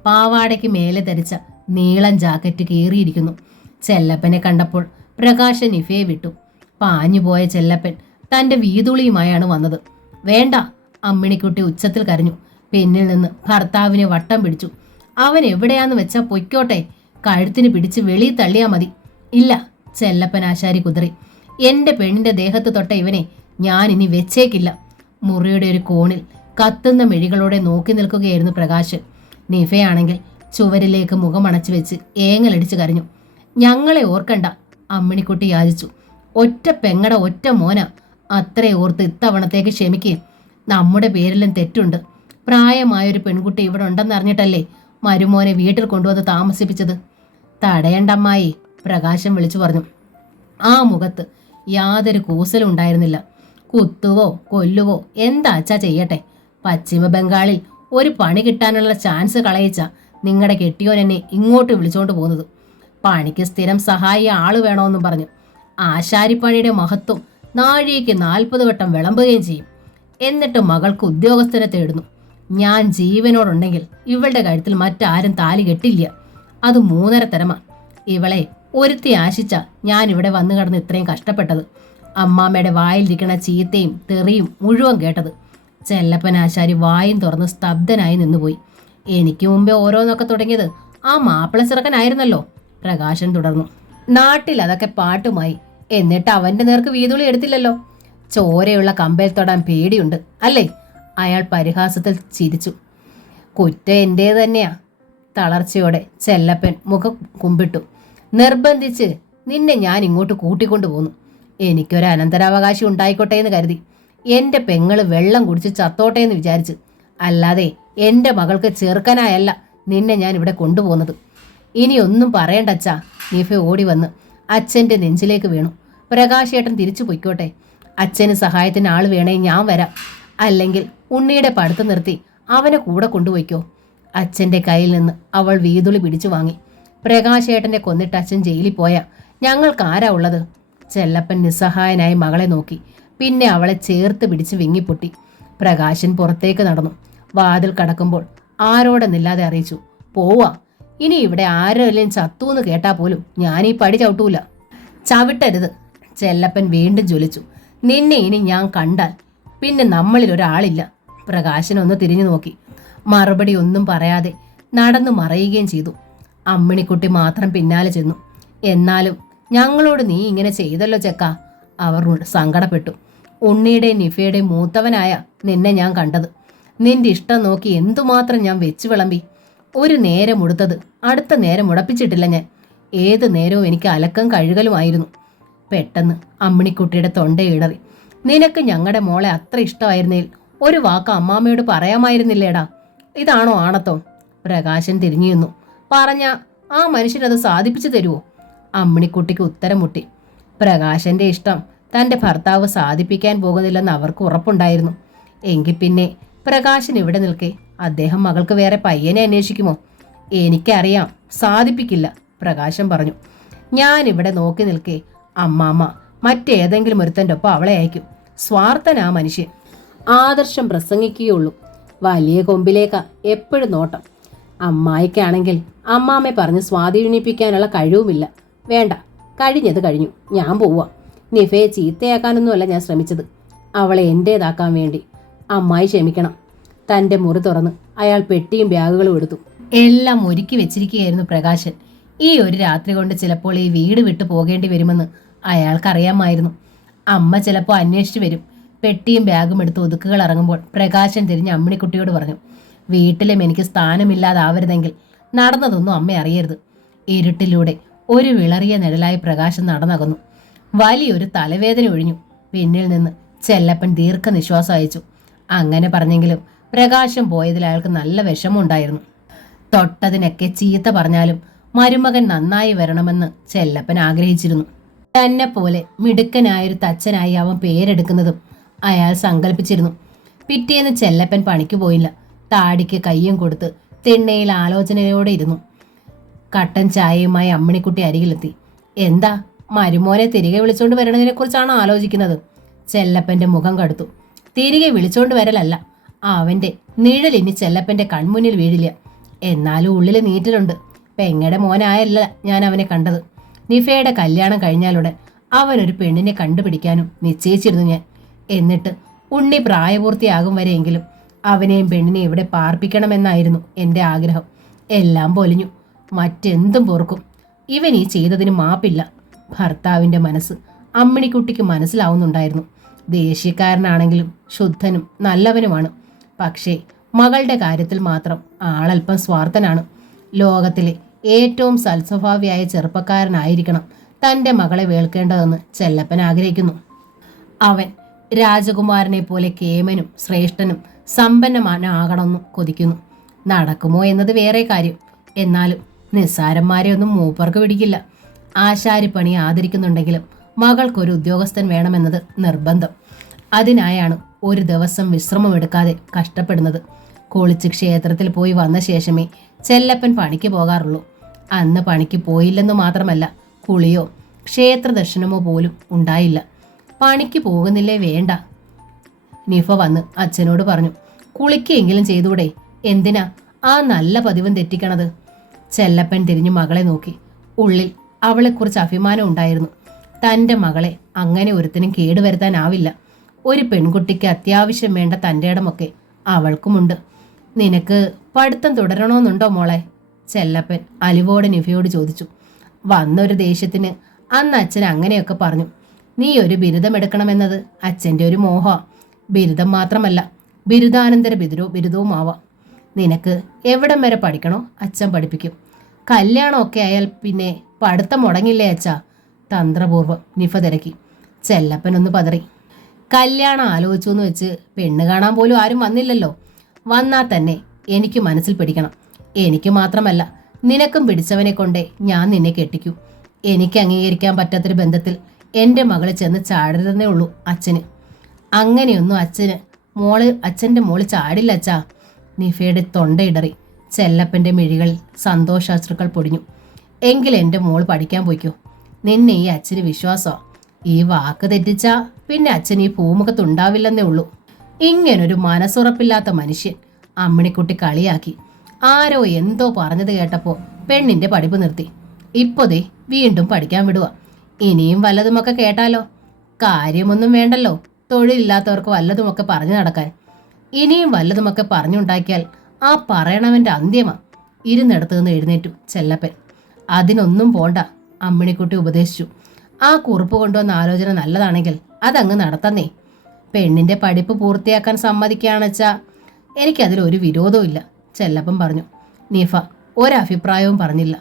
പാവാടയ്ക്ക് മേലെ ധരിച്ച നീളൻ ജാക്കറ്റ് കീറിയിരിക്കുന്നു. ചെല്ലപ്പനെ കണ്ടപ്പോൾ പ്രകാശൻ നിഫയെ വിട്ടു. പാഞ്ഞുപോയ ചെല്ലപ്പൻ തന്റെ വീതുളിയുമായാണ് വന്നത്. വേണ്ട, അമ്മിണിക്കുട്ടി ഉച്ചത്തിൽ കരഞ്ഞു. പിന്നിൽ നിന്ന് ഭർത്താവിനെ വട്ടം പിടിച്ചു. അവൻ എവിടെയാന്ന് വെച്ചാ പൊയ്ക്കോട്ടെ, കഴുത്തിന് പിടിച്ച് വെളിയിൽ തള്ളിയാ മതി. ഇല്ല, ചെല്ലപ്പനാശാരി കുതിറി. എന്റെ പെണ്ണിന്റെ ദേഹത്ത് തൊട്ട ഇവനെ ഞാൻ ഇനി വെച്ചേക്കില്ല. മുറിയുടെ ഒരു കോണിൽ കത്തുന്ന മിഴികളോടെ നോക്കി നിൽക്കുകയായിരുന്നു പ്രകാശൻ. നിഫയാണെങ്കിൽ ചുവരിലേക്ക് മുഖമണച്ചു വെച്ച് ഏങ്ങലടിച്ച് കരഞ്ഞു. ഞങ്ങളെ ഓർക്കണ്ട, അമ്മിണിക്കുട്ടി യാചിച്ചു. ഒറ്റ പെങ്ങട ഒറ്റ മോന, അത്രേ ഓർത്ത് ഇത്തവണത്തേക്ക് ക്ഷമിക്കേ. നമ്മുടെ പേരിലും തെറ്റുണ്ട്. പ്രായമായൊരു പെൺകുട്ടി ഇവിടെ ഉണ്ടെന്നറിഞ്ഞിട്ടല്ലേ മരുമോനെ വീട്ടിൽ കൊണ്ടുവന്ന് താമസിപ്പിച്ചത്. തടയണ്ടമ്മായി, പ്രകാശം വിളിച്ചു പറഞ്ഞു. ആ മുഖത്ത് യാതൊരു കൂസലും ഉണ്ടായിരുന്നില്ല. കുത്തുവോ കൊല്ലുവോ എന്താച്ചാ ചെയ്യട്ടെ. പശ്ചിമ ബംഗാളിൽ ഒരു പണി കിട്ടാനുള്ള ചാൻസ് കളയിച്ച നിങ്ങളുടെ കെട്ടിയോൻ എന്നെ ഇങ്ങോട്ട് വിളിച്ചോണ്ട് പോകുന്നത്. പണിക്ക് സ്ഥിരം സഹായി ആള് വേണമെന്നും പറഞ്ഞു. ആശാരിപ്പണിയുടെ മഹത്വം നാഴികയ്ക്ക് 40 വട്ടം വിളമ്പുകയും ചെയ്യും. എന്നിട്ട് മകൾക്ക് ഉദ്യോഗസ്ഥനെ തേടുന്നു. ഞാൻ ജീവനോടുണ്ടെങ്കിൽ ഇവളുടെ കഴുത്തിൽ മറ്റാരും താലി കെട്ടില്ല. അത് 3.5 തരമാ. ഇവളെ ഒരുത്തി ആശിച്ച ഞാൻ ഇവിടെ വന്നു കിടന്ന് ഇത്രയും കഷ്ടപ്പെട്ടത്. അമ്മാമ്മയുടെ വായിലിരിക്കണ ചീത്തയും തെറിയും മുഴുവൻ കേട്ടത്. ചെല്ലപ്പനാശാരി വായും തുറന്ന് സ്തബ്ധനായി നിന്നുപോയി. എനിക്ക് മുമ്പേ ഓരോന്നൊക്കെ തുടങ്ങിയത് ആ മാപ്പിള ചെറുക്കനായിരുന്നല്ലോ, പ്രകാശൻ തുടർന്നു. നാട്ടിൽ അതൊക്കെ പാട്ടുമായി. എന്നിട്ട് അവന്റെ നേർക്ക് വീതുളി എടുത്തില്ലല്ലോ. ചോരയുള്ള കമ്പയിൽ തൊടാൻ പേടിയുണ്ട് അല്ലേ? അയാൾ പരിഹാസത്തിൽ ചിരിച്ചു. കുറ്റം എന്റേത് തന്നെയാ. തളർച്ചയോടെ ചെല്ലപ്പൻ മുഖം കുമ്പിട്ടു. നിർബന്ധിച്ച് നിന്നെ ഞാൻ ഇങ്ങോട്ട് കൂട്ടിക്കൊണ്ടു പോന്നു. എനിക്കൊരു അനന്തരാവകാശം ഉണ്ടായിക്കോട്ടെ എന്ന് കരുതി. എൻ്റെ പെങ്ങള് വെള്ളം കുടിച്ച് ചത്തോട്ടെ എന്ന് വിചാരിച്ച്. അല്ലാതെ എൻ്റെ മകൾക്ക് ചെറുക്കനായല്ല നിന്നെ ഞാൻ ഇവിടെ കൊണ്ടുപോകുന്നത്. ഇനി ഒന്നും പറയണ്ടച്ചാ. നിഫ ഓടി വന്ന് അച്ഛൻ്റെ നെഞ്ചിലേക്ക് വീണു. പ്രകാശേട്ടൻ തിരിച്ചു പൊയ്ക്കോട്ടെ. അച്ഛന് സഹായത്തിന് ആൾ വേണേ ഞാൻ വരാം. അല്ലെങ്കിൽ ഉണ്ണിയുടെ പടുത്ത് നിർത്തി അവനെ കൂടെ കൊണ്ടുപോയിക്കോ. അച്ഛൻ്റെ കയ്യിൽ നിന്ന് അവൾ വീതുളി പിടിച്ചു വാങ്ങി. പ്രകാശേട്ടനെ കൊന്നിട്ട് അച്ഛൻ ജയിലിൽ പോയാ ഞങ്ങൾക്ക് ആരാ ഉള്ളത്? ചെല്ലപ്പൻ നിസ്സഹായനായി മകളെ നോക്കി. പിന്നെ അവളെ ചേർത്ത് പിടിച്ച് വിങ്ങിപ്പൊട്ടി. പ്രകാശൻ പുറത്തേക്ക് നടന്നു. വാതിൽ കടക്കുമ്പോൾ ആരോടെന്നില്ലാതെ അറിയിച്ചു, പോവാ. ഇനി ഇവിടെ ആരെല്ലാം ചത്തൂന്ന് കേട്ടാ പോലും ഞാൻ ഈ പടി ചവിട്ടൂല. ചവിട്ടരുത്. ചെല്ലപ്പൻ വീണ്ടും ജ്വലിച്ചു. നിന്നെ ഇനി ഞാൻ കണ്ടാൽ പിന്നെ നമ്മളിൽ ഒരാളില്ല. പ്രകാശൻ ഒന്ന് തിരിഞ്ഞു നോക്കി. മറുപടി ഒന്നും പറയാതെ നടന്നു മറയുകയും ചെയ്തു. അമ്മിണിക്കുട്ടി മാത്രം പിന്നാലെ ചെന്നു. എന്നാലും ഞങ്ങളോട് നീ ഇങ്ങനെ ചെയ്തല്ലോ ചെക്ക, അവർ സങ്കടപ്പെട്ടു. ഉണ്ണിയുടെ നിഫയുടെ മൂത്തവനായ നിന്നെ ഞാൻ കണ്ടത്. നിന്റെ ഇഷ്ടം നോക്കി എന്തുമാത്രം ഞാൻ വെച്ചു വിളമ്പി. ഒരു നേരം ഉടുത്തത് അടുത്ത നേരം ഉടപ്പിച്ചിട്ടില്ല ഞാൻ. ഏതു നേരവും എനിക്ക് അലക്കം കഴുകലുമായിരുന്നു. പെട്ടെന്ന് അമ്മിണിക്കുട്ടിയുടെ തൊണ്ടയിടറി. നിനക്ക് ഞങ്ങളുടെ മോളെ അത്ര ഇഷ്ടമായിരുന്നേൽ ഒരു വാക്ക് അമ്മാമ്മയോട് പറയാമായിരുന്നില്ലേടാ. ഇതാണോ ആണത്തോ? പ്രകാശൻ തിരിഞ്ഞു നിന്നു. പറഞ്ഞ ആ മനുഷ്യനത് സാധിപ്പിച്ചു തരുമോ? അമ്മിണിക്കുട്ടിക്ക് ഉത്തരം മുട്ടി. പ്രകാശന്റെ ഇഷ്ടം തന്റെ ഭർത്താവ് സാധിപ്പിക്കാൻ പോകുന്നില്ലെന്ന് അവർക്ക് ഉറപ്പുണ്ടായിരുന്നു. എങ്കിൽ പിന്നെ പ്രകാശൻ ഇവിടെ നിൽക്കെ അദ്ദേഹം മകൾക്ക് വേറെ പയ്യനെ അന്വേഷിക്കുമോ? എനിക്കറിയാം, സാധിപ്പിക്കില്ല, പ്രകാശൻ പറഞ്ഞു. ഞാൻ ഇവിടെ നോക്കി നിൽക്കെ അമ്മാമ്മ മറ്റേതെങ്കിലും ഒരുത്തൻ്റെ ഒപ്പം അവളെ അയക്കും. സ്വാർത്ഥനാ മനുഷ്യൻ. ആദർശം പ്രസംഗിക്കുകയുള്ളൂ. വലിയ കൊമ്പിലേക്കാ എപ്പോഴും നോട്ടം. അമ്മായിക്കാണെങ്കിൽ അമ്മാമ്മയെ പറഞ്ഞ് സ്വാധീനിപ്പിക്കാനുള്ള കഴിവുമില്ല. വേണ്ട, കഴിഞ്ഞത് കഴിഞ്ഞു. ഞാൻ പോവാ. നിഫയെ ചീത്തയാക്കാനൊന്നുമല്ല ഞാൻ ശ്രമിച്ചത്, അവളെ എൻ്റേതാക്കാൻ വേണ്ടി. അമ്മായി ക്ഷമിക്കണം. തൻ്റെ മുറി തുറന്ന് അയാൾ പെട്ടിയും ബാഗുകളും എടുത്തു. എല്ലാം ഒരുക്കി വെച്ചിരിക്കുകയായിരുന്നു പ്രകാശൻ. ഈ ഒരു രാത്രി കൊണ്ട് ചിലപ്പോൾ ഈ വീട് വിട്ടു പോകേണ്ടി വരുമെന്ന് അയാൾക്കറിയാമായിരുന്നു. അമ്മ ചിലപ്പോൾ അന്വേഷിച്ചു വരും. പെട്ടിയും ബാഗും എടുത്ത് ഒതുക്കുകൾ ഇറങ്ങുമ്പോൾ പ്രകാശൻ തിരിഞ്ഞ് അമ്മിണിക്കുട്ടിയോട് പറഞ്ഞു, വീട്ടിലും എനിക്ക് സ്ഥാനമില്ലാതാവരുതെങ്കിൽ നടന്നതൊന്നും അമ്മ അറിയരുത്. ഇരുട്ടിലൂടെ ഒരു വിളറിയ നിഴലായി പ്രകാശൻ നടന്നകന്നു. വലിയൊരു തലവേദന ഒഴിഞ്ഞു. പിന്നിൽ നിന്ന് ചെല്ലപ്പൻ ദീർഘനിശ്വാസം അയച്ചു. അങ്ങനെ പറഞ്ഞെങ്കിലും പ്രകാശം പോയതിൽ അയാൾക്ക് നല്ല വിഷമമുണ്ടായിരുന്നു. തൊട്ടതിനൊക്കെ ചീത്ത പറഞ്ഞാലും മരുമകൻ നന്നായി വരണമെന്ന് ചെല്ലപ്പൻ ആഗ്രഹിച്ചിരുന്നു. തന്നെ പോലെ മിടുക്കനായൊരു തച്ചനായി അവൻ പേരെടുക്കുന്നതും അയാൾ സങ്കല്പിച്ചിരുന്നു. പിറ്റേന്ന് ചെല്ലപ്പൻ പണിക്ക് പോയില്ല. താടിക്ക് കയ്യും കൊടുത്ത് തിണ്ണയിൽ ആലോചനയോടെ ഇരുന്നു. കട്ടൻ ചായയുമായി അമ്മിണിക്കുട്ടി അരികിലെത്തി. എന്താ, മരുമോനെ തിരികെ വിളിച്ചോണ്ട് വരണതിനെ കുറിച്ചാണോ ആലോചിക്കുന്നത്? ചെല്ലപ്പന്റെ മുഖം കടുത്തു. തിരികെ വിളിച്ചോണ്ട് വരലല്ല, അവന്റെ നിഴൽ ഇനി ചെല്ലപ്പന്റെ കൺമുന്നിൽ വീഴില്ല. എന്നാലും ഉള്ളിൽ നീറ്റലുണ്ട്. പെങ്ങടെ മോനായല്ല ഞാൻ അവനെ കണ്ടത്. നിഫയുടെ കല്യാണം കഴിഞ്ഞാലുടൻ അവനൊരു പെണ്ണിനെ കണ്ടുപിടിക്കാനും നിശ്ചയിച്ചിരുന്നു ഞാൻ. എന്നിട്ട് ഉണ്ണി പ്രായപൂർത്തിയാകും വരെയെങ്കിലും അവനെയും പെണ്ണിനെ ഇവിടെ പാർപ്പിക്കണമെന്നായിരുന്നു എൻ്റെ ആഗ്രഹം. എല്ലാം പൊലിഞ്ഞു. മറ്റെന്തും പൊറുക്കും. ഇവൻ ഈ ചെയ്തതിന് മാപ്പില്ല. ഭർത്താവിൻ്റെ മനസ്സ് അമ്മിണിക്കുട്ടിക്ക് മനസ്സിലാവുന്നുണ്ടായിരുന്നു. ദേഷ്യക്കാരനാണെങ്കിലും ശുദ്ധനും നല്ലവനുമാണ്. പക്ഷേ മകളുടെ കാര്യത്തിൽ മാത്രം ആളല്പം സ്വാർത്ഥനാണ്. ലോകത്തിലെ ഏറ്റവും സൽസ്വഭാവിയായ ചെറുപ്പക്കാരനായിരിക്കണം തൻ്റെ മകളെ വേൾക്കേണ്ടതെന്ന് ചെല്ലപ്പൻ ആഗ്രഹിക്കുന്നു. അവൻ രാജകുമാരനെ പോലെ കേമനും ശ്രേഷ്ഠനും സമ്പന്നമാനാകണമെന്നും കൊതിക്കുന്നു. നടക്കുമോ എന്നത് വേറെ കാര്യം. എന്നാലും നിസ്സാരന്മാരെ ഒന്നും മൂപ്പർക്ക് പിടിക്കില്ല. ആശാരിപ്പണി ആദരിക്കുന്നുണ്ടെങ്കിലും മകൾക്കൊരു ഉദ്യോഗസ്ഥൻ വേണമെന്നത് നിർബന്ധം. അതിനായാണ് ഒരു ദിവസം വിശ്രമമെടുക്കാതെ കഷ്ടപ്പെടുന്നത്. കുളിച്ച് ക്ഷേത്രത്തിൽ പോയി വന്ന ശേഷമേ ചെല്ലപ്പൻ പണിക്ക് പോകാറുള്ളൂ. അന്ന് പണിക്ക് പോയില്ലെന്നു മാത്രമല്ല, കുളിയോ ക്ഷേത്ര ദർശനമോ പോലും ഉണ്ടായില്ല. പണിക്ക് പോകുന്നില്ലേ വേണ്ട. നിഫ വന്ന് അച്ഛനോട് പറഞ്ഞു, കുളിക്കെങ്കിലും ചെയ്തൂടെ? എന്തിനാ ആ നല്ല പതിവും തെറ്റിക്കണത്? ചെല്ലപ്പൻ തിരിഞ്ഞു മകളെ നോക്കി. ഉള്ളിൽ അവളെക്കുറിച്ച് അഭിമാനം ഉണ്ടായിരുന്നു. തൻ്റെ മകളെ അങ്ങനെ ഒരുത്തിനും കേടുവരുത്താനാവില്ല. ഒരു പെൺകുട്ടിക്ക് അത്യാവശ്യം വേണ്ട തൻ്റെ ഇടമൊക്കെ അവൾക്കുമുണ്ട്. നിനക്ക് പഠിത്തം തുടരണമെന്നുണ്ടോ മോളെ? ചെല്ലപ്പൻ അലിവോടെ നിഫയോട് ചോദിച്ചു. വന്നൊരു ദേഷ്യത്തിന് അന്ന് അച്ഛൻ അങ്ങനെയൊക്കെ പറഞ്ഞു. നീ ഒരു ബിരുദം എടുക്കണമെന്നത് അച്ഛൻ്റെ ഒരു മോഹമാണ്. ബിരുദം മാത്രമല്ല, ബിരുദാനന്തര ബിരുദവുമാവാം. നിനക്ക് എവിടം വരെ പഠിക്കണോ അച്ഛൻ പഠിപ്പിക്കും. കല്യാണമൊക്കെ ആയാൽ പിന്നെ പഠിത്തം മുടങ്ങില്ലേ അച്ഛാ? തന്ത്രപൂർവ്വം നിഫ തിരക്കി. ചെല്ലപ്പനൊന്ന് പതറി. കല്യാണം ആലോചിച്ചു എന്ന് വെച്ച് പെണ്ണ് കാണാൻ പോലും ആരും വന്നില്ലല്ലോ. വന്നാൽ തന്നെ എനിക്ക് മനസ്സിൽ പിടിക്കണം. എനിക്ക് മാത്രമല്ല, നിനക്കും പിടിച്ചവനെ കൊണ്ടേ ഞാൻ നിന്നെ കെട്ടിക്കൂ. എനിക്ക് അംഗീകരിക്കാൻ പറ്റാത്തൊരു ബന്ധത്തിൽ എൻ്റെ മകളെ ചെന്ന് ചാടരുതെന്നേ ഉള്ളൂ അച്ഛന്. അങ്ങനെയൊന്നും അച്ഛൻ്റെ മോള് ചാടില്ല അച്ഛാ. നിഫയുടെ തൊണ്ടയിടറി. ചെല്ലപ്പൻ്റെ മിഴികളിൽ സന്തോഷാശ്രുക്കൾ പൊടിഞ്ഞു. എങ്കിൽ എൻ്റെ മോൾ പഠിക്കാൻ പോയിക്കോ. നിന്നെ ഈ അച്ഛന് വിശ്വാസമാണ്. ഈ വാക്ക് തെറ്റിച്ചാ പിന്നെ അച്ഛൻ ഈ ഭൂമുഖത്തുണ്ടാവില്ലെന്നേ ഉള്ളൂ. ഇങ്ങനൊരു മനസ്സുറപ്പില്ലാത്ത മനുഷ്യൻ. അമ്മിണിക്കുട്ടി കളിയാക്കി. ആരോ എന്തോ പറഞ്ഞത് കേട്ടപ്പോൾ പെണ്ണിൻ്റെ പഠിപ്പ് നിർത്തി. ഇപ്പോതേ വീണ്ടും പഠിക്കാൻ വിടുക. ഇനിയും വല്ലതുമൊക്കെ കേട്ടാലോ? കാര്യമൊന്നും വേണ്ടല്ലോ, തൊഴിലില്ലാത്തവർക്ക് വല്ലതുമൊക്കെ പറഞ്ഞു നടക്കാൻ. ഇനിയും വല്ലതുമൊക്കെ പറഞ്ഞുണ്ടാക്കിയാൽ ആ പറയണവൻ്റെ അന്ത്യമാ. ഇരുന്നിടത്തു നിന്ന് എഴുന്നേറ്റു ചെല്ലപ്പൻ. അതിനൊന്നും പോണ്ട, അമ്മിണിക്കുട്ടി ഉപദേശിച്ചു. ആ കുറിപ്പ് കൊണ്ടുവന്ന ആലോചന നല്ലതാണെങ്കിൽ അതങ്ങ് നടത്തന്നേ. പെണ്ണിൻ്റെ പഠിപ്പ് പൂർത്തിയാക്കാൻ സമ്മതിക്കുകയാണെച്ചാ എനിക്കതിലൊരു വിരോധവും ഇല്ല, ചെല്ലപ്പൻ പറഞ്ഞു. നിഫ ഒരഭിപ്രായവും പറഞ്ഞില്ല.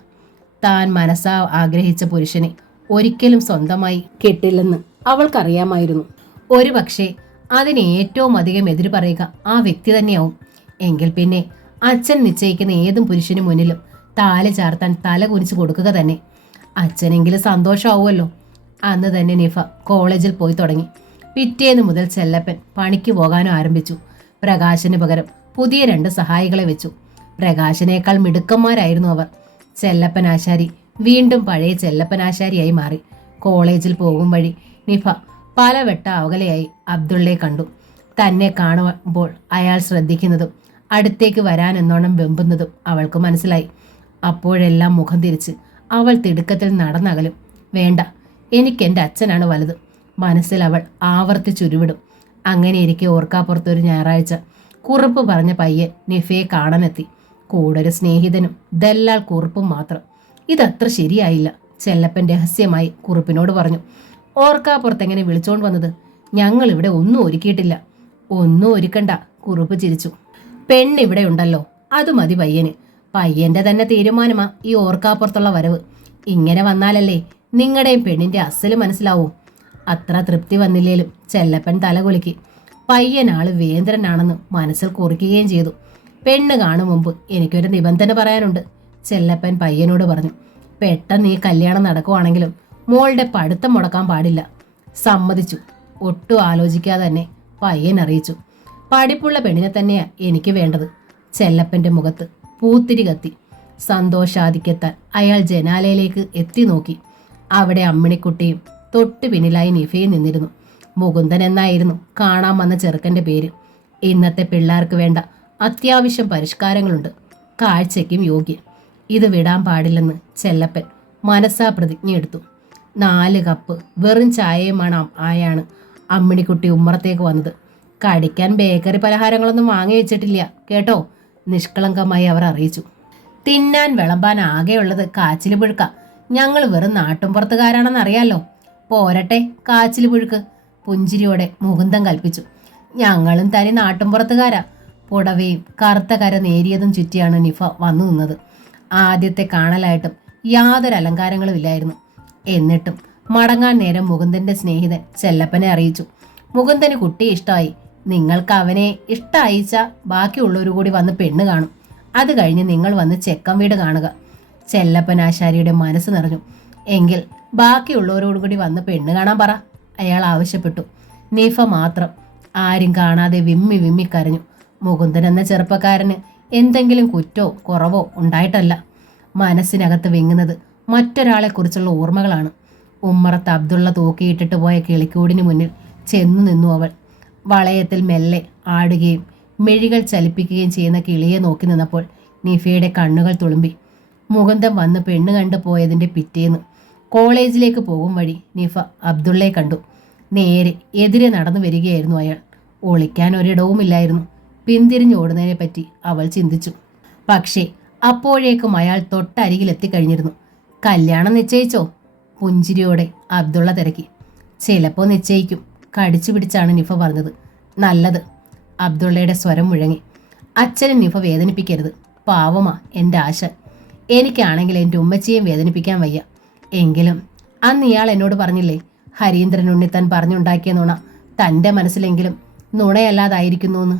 താൻ മനസ്സാ ആഗ്രഹിച്ച പുരുഷനെ ഒരിക്കലും സ്വന്തമായി കിട്ടില്ലെന്ന് അവൾക്കറിയാമായിരുന്നു. ഒരുപക്ഷെ അതിന് ഏറ്റവും അധികം എതിര് പറയുക ആ വ്യക്തി തന്നെയാവും. എങ്കിൽ പിന്നെ അച്ഛൻ നിശ്ചയിക്കുന്ന ഏതും പുരുഷന് മുന്നിലും താല ചാർത്താൻ തല കുനിച്ചു കൊടുക്കുക തന്നെ. അച്ഛനെങ്കിലും സന്തോഷമാവുമല്ലോ. അന്ന് തന്നെ നിഫ കോളേജിൽ പോയി തുടങ്ങി. പിറ്റേന്ന് മുതൽ ചെല്ലപ്പൻ പണിക്ക് പോകാനും ആരംഭിച്ചു. പ്രകാശന് പകരം പുതിയ 2 സഹായികളെ വെച്ചു. പ്രകാശനേക്കാൾ മിടുക്കന്മാരായിരുന്നു അവർ. ചെല്ലപ്പനാശാരി വീണ്ടും പഴയ ചെല്ലപ്പനാശാരിയായി മാറി. കോളേജിൽ പോകും വഴി നിഫ പലവട്ട അകലെയായി അബ്ദുള്ളയെ കണ്ടു. തന്നെ കാണുമ്പോൾ അയാൾ ശ്രദ്ധിക്കുന്നതും അടുത്തേക്ക് വരാനെന്നോണം വെമ്പുന്നതും അവൾക്ക് മനസ്സിലായി. അപ്പോഴെല്ലാം മുഖം തിരിച്ച് അവൾ തിടുക്കത്തിൽ നടന്നകലും. വേണ്ട, എനിക്കെൻ്റെ അച്ഛനാണ് വലുത്, മനസ്സിൽ അവൾ ആവർത്തിച്ചുരുവിടും. അങ്ങനെയിരിക്കെ ഓർക്കാപ്പുറത്തൊരു ഞായറാഴ്ച കുറുപ്പ് പറഞ്ഞ പയ്യൻ നിഫയെ കാണാനെത്തി. കൂടെ ഒരു സ്നേഹിതനും ദല്ലാൽ കുറുപ്പും മാത്രം. ഇതത്ര ശരിയായില്ല. ചെല്ലപ്പൻ രഹസ്യമായി കുറുപ്പിനോട് പറഞ്ഞു. ഓർക്കാപ്പുറത്തെങ്ങനെ വിളിച്ചോണ്ട് വന്നത്? ഞങ്ങൾ ഇവിടെ ഒന്നും ഒരുക്കിയിട്ടില്ല. ഒന്നും ഒരുക്കണ്ട, കുറുപ്പ് ചിരിച്ചു. പെണ്ണിവിടെ ഉണ്ടല്ലോ, അത് മതി പയ്യന്. പയ്യന്റെ തന്നെ തീരുമാനമാ ഈ ഓർക്കാപ്പുറത്തുള്ള വരവ്. ഇങ്ങനെ വന്നാലല്ലേ നിങ്ങളുടെയും പെണ്ണിന്റെ അസല് മനസ്സിലാവൂ. അത്ര തൃപ്തി വന്നില്ലേലും ചെല്ലപ്പൻ തലകുലുക്കി. പയ്യനാള് വേന്ദ്രനാണെന്ന് മനസ്സിൽ കുറിക്കുകയും ചെയ്തു. പെണ്ണ് കാണും മുമ്പ് എനിക്കൊരു നിബന്ധന പറയാനുണ്ട്, ചെല്ലപ്പൻ പയ്യനോട് പറഞ്ഞു. പെട്ടെന്ന് ഈ കല്യാണം നടക്കുവാണെങ്കിലും മോളുടെ പഠിത്തം മുടക്കാൻ പാടില്ല. സമ്മതിച്ചു, ഒട്ടും ആലോചിക്കാതെ തന്നെ പയ്യൻ അറിയിച്ചു. പഠിപ്പുള്ള പെണ്ണിനെ തന്നെയാ എനിക്ക് വേണ്ടത്. ചെല്ലപ്പന്റെ മുഖത്ത് പൂത്തിരി കത്തി. സന്തോഷാധിക്യത്താൽ അയാൾ ജനാലയിലേക്ക് എത്തി നോക്കി. അവിടെ അമ്മിണിക്കുട്ടിയും തൊട്ടു പിന്നിലായി നിഫയും നിന്നിരുന്നു. മുകുന്ദൻ എന്നായിരുന്നു കാണാൻ വന്ന ചെറുക്കന്റെ പേര്. ഇന്നത്തെ പിള്ളേർക്ക് വേണ്ട അത്യാവശ്യം പരിഷ്കാരങ്ങളുണ്ട്, കാഴ്ചയ്ക്കും യോഗ്യൻ. ഇത് വിടാൻ പാടില്ലെന്ന് ചെല്ലപ്പൻ മനസ്സാ പ്രതിജ്ഞയെടുത്തു. 4 കപ്പ് വെറും ചായയുമാണ് ആയാണ് അമ്മിണിക്കുട്ടി ഉമ്മറത്തേക്ക് വന്നത്. കടിക്കാൻ ബേക്കറി പലഹാരങ്ങളൊന്നും വാങ്ങി വെച്ചിട്ടില്ല കേട്ടോ, നിഷ്കളങ്കമായി അവർ അറിയിച്ചു. തിന്നാൻ വിളമ്പാൻ ആകെയുള്ളത് കാച്ചിൽ പുഴുക്ക. ഞങ്ങൾ വെറും നാട്ടുംപുറത്തുകാരാണെന്നറിയാലോ. പോരട്ടെ കാച്ചിൽ പുഴുക്ക്, പുഞ്ചിരിയോടെ മുകുന്ദൻ കൽപ്പിച്ചു. ഞങ്ങളും തനി നാട്ടുംപുറത്തുകാരാ. പുടവയും കറുത്ത കര നേരിയതും ചുറ്റിയാണ് നിഫ വന്നു നിന്നത്. ആദ്യത്തെ കാണലായിട്ടും യാതൊരു അലങ്കാരങ്ങളും ഇല്ലായിരുന്നു. എന്നിട്ടും മടങ്ങാൻ നേരം മുകുന്ദന്റെ സ്നേഹിതൻ ചെല്ലപ്പനെ അറിയിച്ചു. മുകുന്ദന് കുട്ടി ഇഷ്ടമായി. നിങ്ങൾക്ക് അവനെ ഇഷ്ടമായിച്ച ബാക്കിയുള്ളവർ കൂടി വന്ന് പെണ്ണ് കാണും. അത് കഴിഞ്ഞ് നിങ്ങൾ വന്ന് ചെക്കൻ വീട് കാണുക. ചെല്ലപ്പൻ ആശാരിയുടെ മനസ്സ് നിറഞ്ഞു. എങ്കിൽ ബാക്കിയുള്ളവരോട് കൂടി വന്ന് പെണ്ണ് കാണാൻ പറ, അയാൾ ആവശ്യപ്പെട്ടു. നിഫ മാത്രം ആരും കാണാതെ വിമ്മി വിമ്മി കരഞ്ഞു. മുകുന്ദൻ എന്ന ചെറുപ്പക്കാരന് എന്തെങ്കിലും കുറ്റോ കുറവോ ഉണ്ടായിട്ടല്ല. മനസ്സിനകത്ത് വിങ്ങുന്നത് മറ്റൊരാളെക്കുറിച്ചുള്ള ഓർമ്മകളാണ്. ഉമ്മറത്ത് അബ്ദുള്ള തൂക്കിയിട്ടിട്ട് പോയ കിളിക്കൂടിന് മുന്നിൽ ചെന്നു നിന്നു അവൾ. വളയത്തിൽ മെല്ലെ ആടുകയും മെഴികൾ ചലിപ്പിക്കുകയും ചെയ്യുന്ന കിളിയെ നോക്കി നിന്നപ്പോൾ നിഫയുടെ കണ്ണുകൾ തുളുമ്പി. മുകുന്ദൻ വന്ന് പെണ്ണ് കണ്ടു പോയതിൻ്റെ പിറ്റേന്ന് കോളേജിലേക്ക് പോകും വഴി നിഫ അബ്ദുള്ളയെ കണ്ടു. നേരെ എതിരെ നടന്നു വരികയായിരുന്നു അയാൾ. ഒളിക്കാൻ ഒരിടവുമില്ലായിരുന്നു. പിന്തിരിഞ്ഞ് ഓടുന്നതിനെ പറ്റി അവൾ ചിന്തിച്ചു. പക്ഷേ അപ്പോഴേക്കും അയാൾ തൊട്ടരികിലെത്തിക്കഴിഞ്ഞിരുന്നു. കല്യാണം നിശ്ചയിച്ചോ? പുഞ്ചിരിയോടെ അബ്ദുള്ള തിരക്കി. ചിലപ്പോൾ നിശ്ചയിക്കും, കടിച്ചു പിടിച്ചാണ് നിഫ പറഞ്ഞത്. നല്ലത്, അബ്ദുള്ളയുടെ സ്വരം മുഴങ്ങി. അച്ഛനെ നിഫ വേദനിപ്പിക്കരുത്, പാവമാ എൻ്റെ ആശ. എനിക്കാണെങ്കിൽ എൻ്റെ ഉമ്മച്ചിയും വേദനിപ്പിക്കാൻ വയ്യ. എങ്കിലും അന്ന് ഇയാൾ എന്നോട് പറഞ്ഞില്ലേ, ഹരീന്ദ്രൻ ഉണ്ണിത്താൻ പറഞ്ഞുണ്ടാക്കിയ നുണ തൻ്റെ മനസ്സിലെങ്കിലും നുണയല്ലാതായിരിക്കുന്നു എന്ന്.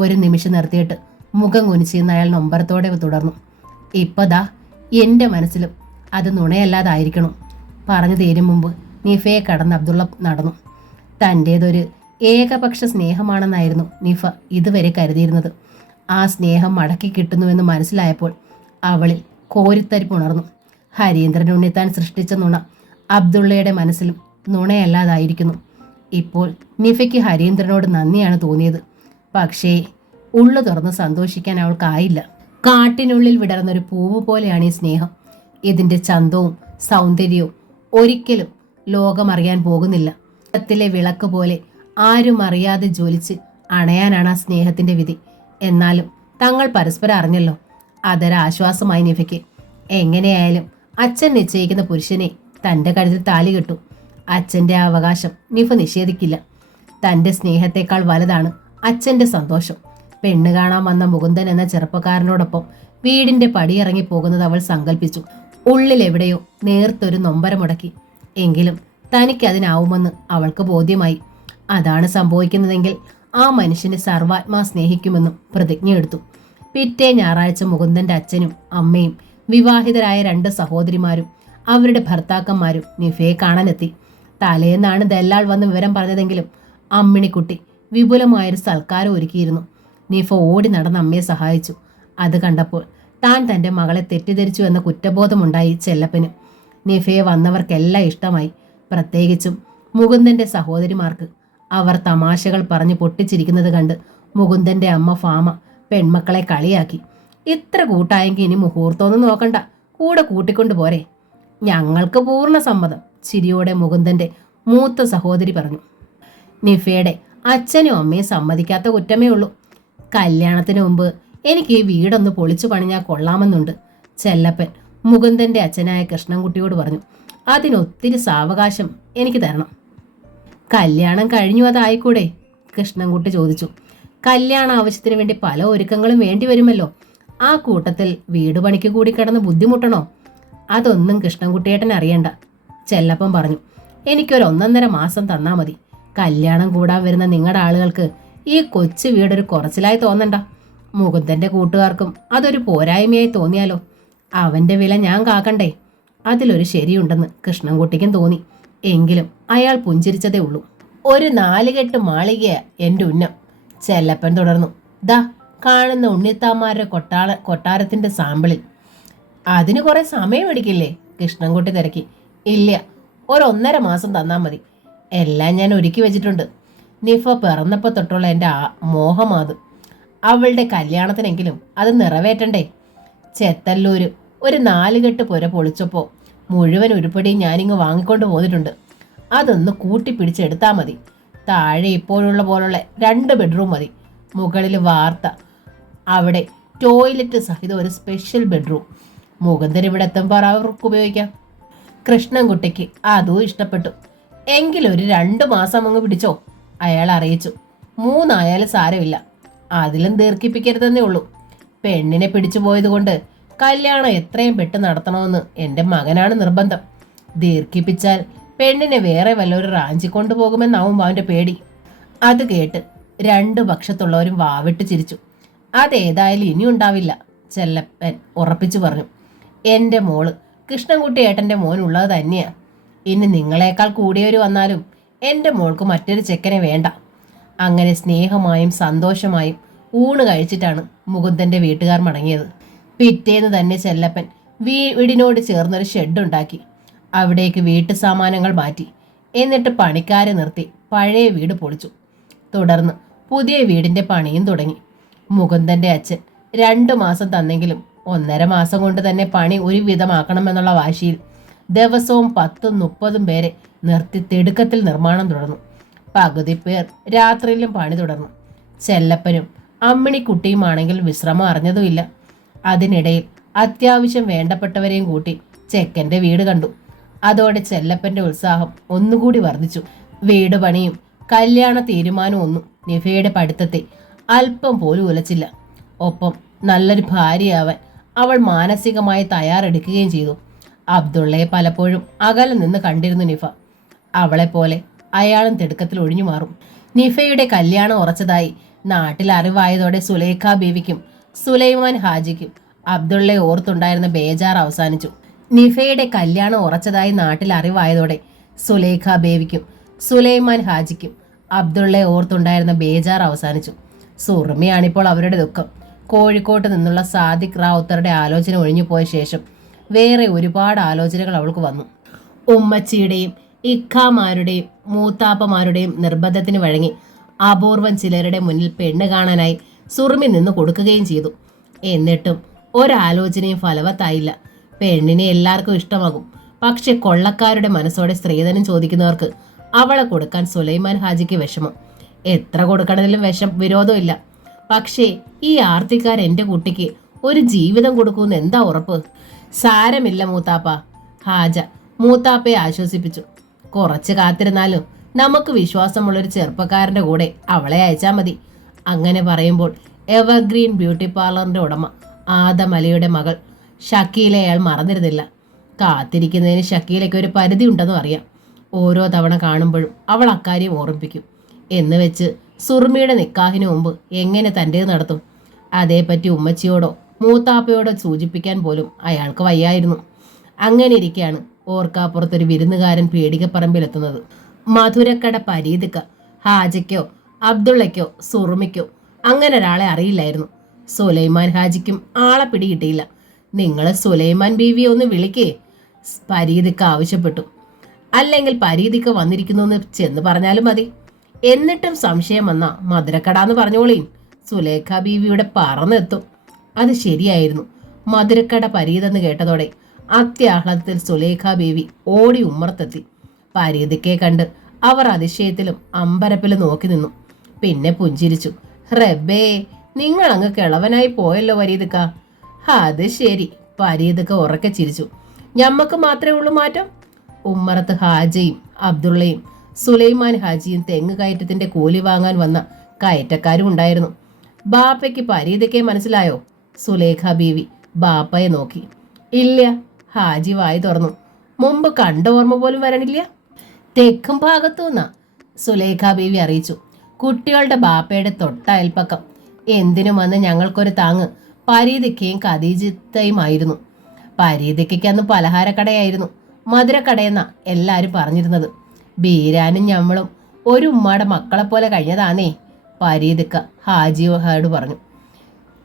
ഒരു നിമിഷം നിർത്തിയിട്ട് മുഖം കുനിച്ചിരുന്ന അയാൾ നൊമ്പരത്തോടെ തുടർന്നു. ഇപ്പതാ എൻ്റെ മനസ്സിലും അത് നുണയല്ലാതായിരിക്കണം. പറഞ്ഞു തീരും മുമ്പ് നിഫയെ കടന്ന് അബ്ദുള്ള നടന്നു. തൻ്റേതൊരു ഏകപക്ഷ സ്നേഹമാണെന്നായിരുന്നു നിഫ ഇതുവരെ കരുതിയിരുന്നത്. ആ സ്നേഹം മടക്കി കിട്ടുന്നുവെന്ന് മനസ്സിലായപ്പോൾ അവളിൽ കോരിത്തരിപ്പുണർന്നു. ഹരീന്ദ്രൻ ഉണ്ണിത്താൻ സൃഷ്ടിച്ച നുണ അബ്ദുള്ളയുടെ മനസ്സിലും നുണയല്ലാതായിരിക്കുന്നു. ഇപ്പോൾ നിഫയ്ക്ക് ഹരീന്ദ്രനോട് നന്ദിയാണ് തോന്നിയത്. പക്ഷേ ഉള്ളു തുറന്ന് സന്തോഷിക്കാൻ അവൾക്കായില്ല. കാട്ടിനുള്ളിൽ വിടർന്നൊരു പൂവ് പോലെയാണ് ഈ സ്നേഹം. ഇതിൻ്റെ ചന്തവും സൗന്ദര്യവും ഒരിക്കലും ലോകമറിയാൻ പോകുന്നില്ല. ത്തിലെ വിളക്ക് പോലെ ആരും അറിയാതെ ജ്വലിച്ച് അണയാനാണ് ആ സ്നേഹത്തിൻ്റെ വിധി. എന്നാലും തങ്ങൾ പരസ്പരം അറിഞ്ഞല്ലോ, അതൊരാശ്വാസമായി നിഫയ്ക്ക്. എങ്ങനെയായാലും അച്ഛൻ നിശ്ചയിക്കുന്ന പുരുഷനെ തൻ്റെ കഴുത്തിൽ താലി കെട്ടു. അച്ഛൻ്റെ അവകാശം നിഫ നിഷേധിക്കില്ല. തൻ്റെ സ്നേഹത്തെക്കാൾ വലുതാണ് അച്ഛൻ്റെ സന്തോഷം. പെണ്ണ് കാണാൻ വന്ന മുകുന്ദൻ എന്ന ചെറുപ്പക്കാരനോടൊപ്പം വീടിൻ്റെ പടിയിറങ്ങി പോകുന്നത് അവൾ സങ്കല്പിച്ചു. ഉള്ളിലെവിടെയോ നേർത്തൊരു നൊമ്പരമുടക്കി. എങ്കിലും തനിക്കതിനാവുമെന്ന് അവൾക്ക് ബോധ്യമായി. അതാണ് സംഭവിക്കുന്നതെങ്കിൽ ആ മനുഷ്യനെ സർവാത്മാ സ്നേഹിക്കുമെന്നും പ്രതിജ്ഞയെടുത്തു. പിറ്റേ ഞായറാഴ്ച മുകുന്ദൻ്റെ അച്ഛനും അമ്മയും വിവാഹിതരായ 2 സഹോദരിമാരും അവരുടെ ഭർത്താക്കന്മാരും നിഫയെ കാണാനെത്തി. തലേന്നാണ് ദല്ലാൾ വന്ന് വിവരം പറഞ്ഞതെങ്കിലും അമ്മിണിക്കുട്ടി വിപുലമായൊരു സൽക്കാരം ഒരുക്കിയിരുന്നു. നിഫ ഓടി നടന്ന് അമ്മയെ സഹായിച്ചു. അത് കണ്ടപ്പോൾ താൻ തൻ്റെ മകളെ തെറ്റിദ്ധരിച്ചു എന്ന കുറ്റബോധമുണ്ടായി ചെല്ലപ്പന്. നിഫയെ വന്നവർക്കെല്ലാം ഇഷ്ടമായി, പ്രത്യേകിച്ചും മുകുന്ദൻ്റെ സഹോദരിമാർക്ക്. അവർ തമാശകൾ പറഞ്ഞ് പൊട്ടിച്ചിരിക്കുന്നത് കണ്ട് മുകുന്ദൻ്റെ അമ്മ ഫാമ പെൺമക്കളെ കളിയാക്കി. ഇത്ര കൂട്ടായെങ്കിൽ ഇനി മുഹൂർത്തമൊന്നും നോക്കണ്ട, കൂടെ കൂട്ടിക്കൊണ്ടു പോരെ. ഞങ്ങൾക്ക് പൂർണ്ണ സമ്മതം, ചിരിയോടെ മുകുന്ദൻ്റെ മൂത്ത സഹോദരി പറഞ്ഞു. നിഫയുടെ അച്ഛനും അമ്മയും സമ്മതിക്കാത്ത കുറ്റമേ ഉള്ളൂ. കല്യാണത്തിന് മുമ്പ് എനിക്ക് ഈ വീടൊന്ന് പൊളിച്ചു പണിഞ്ഞാൽ കൊള്ളാമെന്നുണ്ട്. ചെല്ലപ്പൻ മുകുന്ദന്റെ അച്ഛനായ കൃഷ്ണൻകുട്ടിയോട് പറഞ്ഞു. അതിനൊത്തിരി സാവകാശം എനിക്ക് തരണം. കല്യാണം കഴിഞ്ഞു അതായിക്കൂടെ? കൃഷ്ണൻകുട്ടി ചോദിച്ചു. കല്യാണ ആവശ്യത്തിന് വേണ്ടി പല ഒരുക്കങ്ങളും വേണ്ടി വരുമല്ലോ. ആ കൂട്ടത്തിൽ വീട് പണിക്ക് കൂടി കിടന്ന് ബുദ്ധിമുട്ടണോ? അതൊന്നും കൃഷ്ണൻകുട്ടിയേട്ടൻ അറിയണ്ട, ചെല്ലപ്പൻ പറഞ്ഞു. എനിക്കൊരു 1.5 മാസം തന്നാ മതി. കല്യാണം കൂടാൻ വരുന്ന നിങ്ങളുടെ ആളുകൾക്ക് ഈ കൊച്ചു വീടൊരു കുറച്ചിലായി തോന്നണ്ട. മുകുന്ദന്റെ കൂട്ടുകാർക്കും അതൊരു പോരായ്മയായി തോന്നിയാലോ? അവന്റെ വില ഞാൻ കാക്കണ്ടേ? അതിലൊരു ശരിയുണ്ടെന്ന് കൃഷ്ണൻകുട്ടിക്കും തോന്നി. എങ്കിലും അയാൾ പുഞ്ചിരിച്ചതേ ഉള്ളൂ. ഒരു 4 കെട്ട് മാളികയാ എൻ്റെ ഉന്നം, ചെല്ലപ്പൻ തുടർന്നു. ദാ കാണുന്ന ഉണ്ണിത്താമാരുടെ കൊട്ടാരത്തിന്റെ സാമ്പിളിൽ. അതിന് കുറെ സമയം എടുക്കില്ലേ? കൃഷ്ണൻകുട്ടി തിരക്കി. ഇല്ല, ഒരു 1.5 മാസം തന്നാൽ മതി. എല്ലാം ഞാൻ ഒരുക്കി വെച്ചിട്ടുണ്ട്. നിഫ പിറന്നപ്പോൾ തൊട്ടുള്ള എൻ്റെ മോഹമാത്. അവളുടെ കല്യാണത്തിനെങ്കിലും അത് നിറവേറ്റണ്ടേ? ചെത്തല്ലൂര് ഒരു 4 കെട്ട് പുര പൊളിച്ചപ്പോൾ മുഴുവൻ ഉരുപ്പടിയും ഞാനിങ്ങ് വാങ്ങിക്കൊണ്ട് പോന്നിട്ടുണ്ട്. അതൊന്ന് കൂട്ടിപ്പിടിച്ചെടുത്താൽ മതി. താഴെ ഇപ്പോഴുള്ള പോലുള്ള 2 ബെഡ്റൂം മതി. മുകളിൽ വാർത്ത, അവിടെ ടോയ്ലറ്റ് സഹിതം ഒരു സ്പെഷ്യൽ ബെഡ്റൂം. മുകുന്ദൻ ഇവിടെ എത്തുമ്പോൾ അവർക്ക് ഉപയോഗിക്കാം. കൃഷ്ണൻകുട്ടിക്ക് അതും ഇഷ്ടപ്പെട്ടു. എങ്കിലൊരു 2 മാസം അങ്ങ് പിടിച്ചോ, അയാൾ അറിയിച്ചു. 3 ആയാലും സാരമില്ല, അതിലും ദീർഘിപ്പിക്കരുതെന്നേ ഉള്ളൂ. പെണ്ണിനെ പിടിച്ചു പോയത് കൊണ്ട് കല്യാണം എത്രയും പെട്ടെന്ന് നടത്തണമെന്ന് എൻ്റെ മകനാണ് നിർബന്ധം. ദീർഘിപ്പിച്ചാൽ പെണ്ണിനെ വേറെ വല്ലവരും റാഞ്ചിക്കൊണ്ടു പോകുമെന്നാവും അവൻ്റെ പേടി. അത് കേട്ട് 2 പക്ഷത്തുള്ളവരും വാവിട്ട് ചിരിച്ചു. അതേതായാലും ഇനി ഉണ്ടാവില്ല, ചെല്ലപ്പൻ ഉറപ്പിച്ചു പറഞ്ഞു. എൻ്റെ മോള് കൃഷ്ണൻകുട്ടി ഏട്ടൻ്റെ മോനുള്ളത് തന്നെയാ. ഇനി നിങ്ങളെക്കാൾ കൂടിയവർ വന്നാലും എൻ്റെ മോൾക്ക് മറ്റൊരു ചെക്കനെ വേണ്ട. അങ്ങനെ സ്നേഹമായും സന്തോഷമായും ഊണ് കഴിച്ചിട്ടാണ് മുകുന്ദൻ്റെ വീട്ടുകാർ മടങ്ങിയത്. പിറ്റേന്ന് തന്നെ ചെല്ലപ്പൻ വീടിനോട് ചേർന്നൊരു ഷെഡുണ്ടാക്കി. അവിടേക്ക് വീട്ടു സാമാനങ്ങൾ മാറ്റി. എന്നിട്ട് പണിക്കാരെ നിർത്തി പഴയ വീട് പൊളിച്ചു. തുടർന്ന് പുതിയ വീടിൻ്റെ പണിയും തുടങ്ങി. മുകുന്ദൻ്റെ അച്ഛൻ 2 മാസം തന്നെങ്കിലും 1.5 മാസം കൊണ്ട് തന്നെ പണി ഒരു വിധമാക്കണമെന്നുള്ള വാശിയിൽ ദിവസവും 10-30 പേരെ നിർത്തി തിടുക്കത്തിൽ നിർമ്മാണം തുടർന്നു. പകുതി പേർ രാത്രിയിലും പണി തുടർന്നു. ചെല്ലപ്പനും അമ്മിണിക്കുട്ടിയുമാണെങ്കിൽ വിശ്രമം അറിഞ്ഞതുമില്ല. അതിനിടയിൽ അത്യാവശ്യം വേണ്ടപ്പെട്ടവരെയും കൂട്ടി ചെക്കൻ്റെ വീട് കണ്ടു. അതോടെ ചെല്ലപ്പൻ്റെ ഉത്സാഹം ഒന്നുകൂടി വർദ്ധിച്ചു. വീട് പണിയും കല്യാണ തീരുമാനവും ഒന്നും നിഫയുടെ പഠിത്തത്തെ അല്പം പോലും ഉലച്ചില്ല. ഒപ്പം നല്ലൊരു ഭാര്യയാവാൻ അവൾ മാനസികമായി തയ്യാറെടുക്കുകയും ചെയ്തു. അബ്ദുള്ളയെ പലപ്പോഴും അകലെ നിന്ന് കണ്ടിരുന്നു നിഫ. അവളെപ്പോലെ അയാളും തിടുക്കത്തിൽ ഒഴിഞ്ഞു മാറും. നിഫയുടെ കല്യാണം ഉറച്ചതായി നാട്ടിൽ അറിവായതോടെ സുലൈഖ ബീവിക്കും സുലൈമാൻ ഹാജിക്കും അബ്ദുള്ളയെ ഓർത്തുണ്ടായിരുന്ന ബേജാർ അവസാനിച്ചു. നിഫയുടെ കല്യാണം ഉറച്ചതായി നാട്ടിൽ അറിവായതോടെ സുലൈഖ ബേവിക്കും സുലൈമാൻ ഹാജിക്കും അബ്ദുള്ളയെ ഓർത്തുണ്ടായിരുന്ന ബേജാർ അവസാനിച്ചു. സുറുമിയാണിപ്പോൾ അവരുടെ ദുഃഖം. കോഴിക്കോട്ട് നിന്നുള്ള സാദിഖ് റാവുത്തറുടെ ആലോചന ഒഴിഞ്ഞുപോയ ശേഷം വേറെ ഒരുപാട് ആലോചനകൾ അവൾക്ക് വന്നു. ഉമ്മച്ചിയുടെയും ഇഖാമാരുടെയും മൂത്താപ്പമാരുടെയും നിർബന്ധത്തിന് വഴങ്ങി അപൂർവം ചിലരുടെ മുന്നിൽ പെണ്ണ് കാണാനായി സുറുമി നിന്ന് കൊടുക്കുകയും ചെയ്തു. എന്നിട്ടും ഒരാലോചനയും ഫലവത്തായില്ല. പെണ്ണിനെ എല്ലാവർക്കും ഇഷ്ടമാകും. പക്ഷെ കൊള്ളക്കാരുടെ മനസ്സോടെ സ്ത്രീധനം ചോദിക്കുന്നവർക്ക് അവളെ കൊടുക്കാൻ സുലൈമാൻ ഹാജിക്ക് വിഷമം. എത്ര കൊടുക്കണതിലും വിരോധമില്ല. പക്ഷേ ഈ ആർത്തിക്കാർ എൻ്റെ കുട്ടിക്ക് ഒരു ജീവിതം കൊടുക്കുമെന്ന് എന്താ ഉറപ്പ്? സാരമില്ല മൂത്താപ്പ, ഹാജ മൂത്താപ്പയെ ആശ്വസിപ്പിച്ചു. കുറച്ച് കാത്തിരുന്നാലും നമുക്ക് വിശ്വാസമുള്ളൊരു ചെറുപ്പക്കാരൻ്റെ കൂടെ അവളെ അയച്ചാൽ മതി. അങ്ങനെ പറയുമ്പോൾ എവർഗ്രീൻ ബ്യൂട്ടി പാർലറിൻ്റെ ഉടമ ആദം അലിയുടെ മകൾ ഷക്കീലെ അയാൾ മറന്നിരുന്നില്ല. കാത്തിരിക്കുന്നതിന് ഷക്കീലയ്ക്ക് ഒരു പരിധി ഉണ്ടെന്നും അറിയാം. ഓരോ തവണ കാണുമ്പോഴും അവൾ അക്കാര്യം ഓർമ്മിപ്പിക്കും. എന്ന് വെച്ച് സുറുമിയുടെ നിക്കാഹിന് മുമ്പ് എങ്ങനെ തൻ്റേത് നടത്തും? അതേപ്പറ്റി ഉമ്മച്ചിയോടോ മൂത്താപ്പയോടോ സൂചിപ്പിക്കാൻ പോലും അയാൾക്ക് വയ്യായിരുന്നു. അങ്ങനെ ഇരിക്കെയാണ് ഓർക്കാപ്പുറത്തൊരു വിരുന്നുകാരൻ പേടികപ്പറമ്പിലെത്തുന്നത്. മധുരക്കട പരീതിക്ക ഹാജയ്ക്കോ അബ്ദുള്ളയ്ക്കോ സുറുമിക്കോ അങ്ങനെ ഒരാളെ അറിയില്ലായിരുന്നു. സുലൈമാൻ ഹാജിക്കും ആളെ പിടികിട്ടിയില്ല. നിങ്ങൾ സുലൈമാൻ ബീവിയെ ഒന്ന് വിളിക്കേ, പരീതിക്ക ആവശ്യപ്പെട്ടു. അല്ലെങ്കിൽ പരീതിക്ക വന്നിരിക്കുന്നു എന്ന് ചെന്ന് പറഞ്ഞാലും മതി. എന്നിട്ടും സംശയം വന്ന മധുരക്കടാന്ന് പറഞ്ഞോളീൻ, സുലേഖ ബീവിയുടെ പറന്നെത്തും. അത് ശരിയായിരുന്നു. മധുരക്കട പരീതെന്ന് കേട്ടതോടെ അത്യാഹ്ലാദത്തിൽ സുലേഖ ബീവി ഓടി ഉമ്മറത്തെത്തി. പരീതിക്കെ കണ്ട് അവർ അതിശയത്തിലും അമ്പരപ്പിലും നോക്കി നിന്നു. പിന്നെ പുഞ്ചിരിച്ചു. റബ്ബേ, നിങ്ങൾ അങ്ങ് കിളവനായി പോയല്ലോ പരീതിക്ക. അത് ശരി. പരീതിക്ക ഉറക്കെ ചിരിച്ചു. ഞമ്മക്ക് മാത്രമേ ഉള്ളൂ മാറ്റം. ഉമ്മറത്ത് ഹാജയും അബ്ദുള്ളയും സുലൈമാൻ ഹാജിയും തെങ്ങ് കയറ്റത്തിന്റെ കൂലി വാങ്ങാൻ വന്ന കയറ്റക്കാരും ഉണ്ടായിരുന്നു. ബാപ്പയ്ക്ക് പരീതിക്കെ മനസ്സിലായോ? സുലേഖ ബീവി ബാപ്പയെ നോക്കി. ഇല്ല. ഹാജി വായി തുറന്നു. മുമ്പ് കണ്ട ഓർമ്മ പോലും വരണില്ല. തെക്കും ഭാഗത്തുനിന്നാ സുലേഖ ബീവി അറിയിച്ചു. കുട്ടികളുടെ ബാപ്പയുടെ തൊട്ട അയൽപ്പക്കം. എന്തിനും വന്ന് ഞങ്ങൾക്കൊരു താങ്ങ് പരീതിക്കയും ഖദീജത്തയുമായിരുന്നു. പരീതിക്കയ്ക്ക് അന്ന് പലഹാരക്കടയായിരുന്നു, മധുരക്കടയെന്നാ എല്ലാരും പറഞ്ഞിരുന്നത്. ബീരാനും ഞമ്മളും ഒരു ഉമ്മാടെ മക്കളെ പോലെ കഴിഞ്ഞതാന്നേ. പരീതിക്ക ഹാജിയോട് പറഞ്ഞു.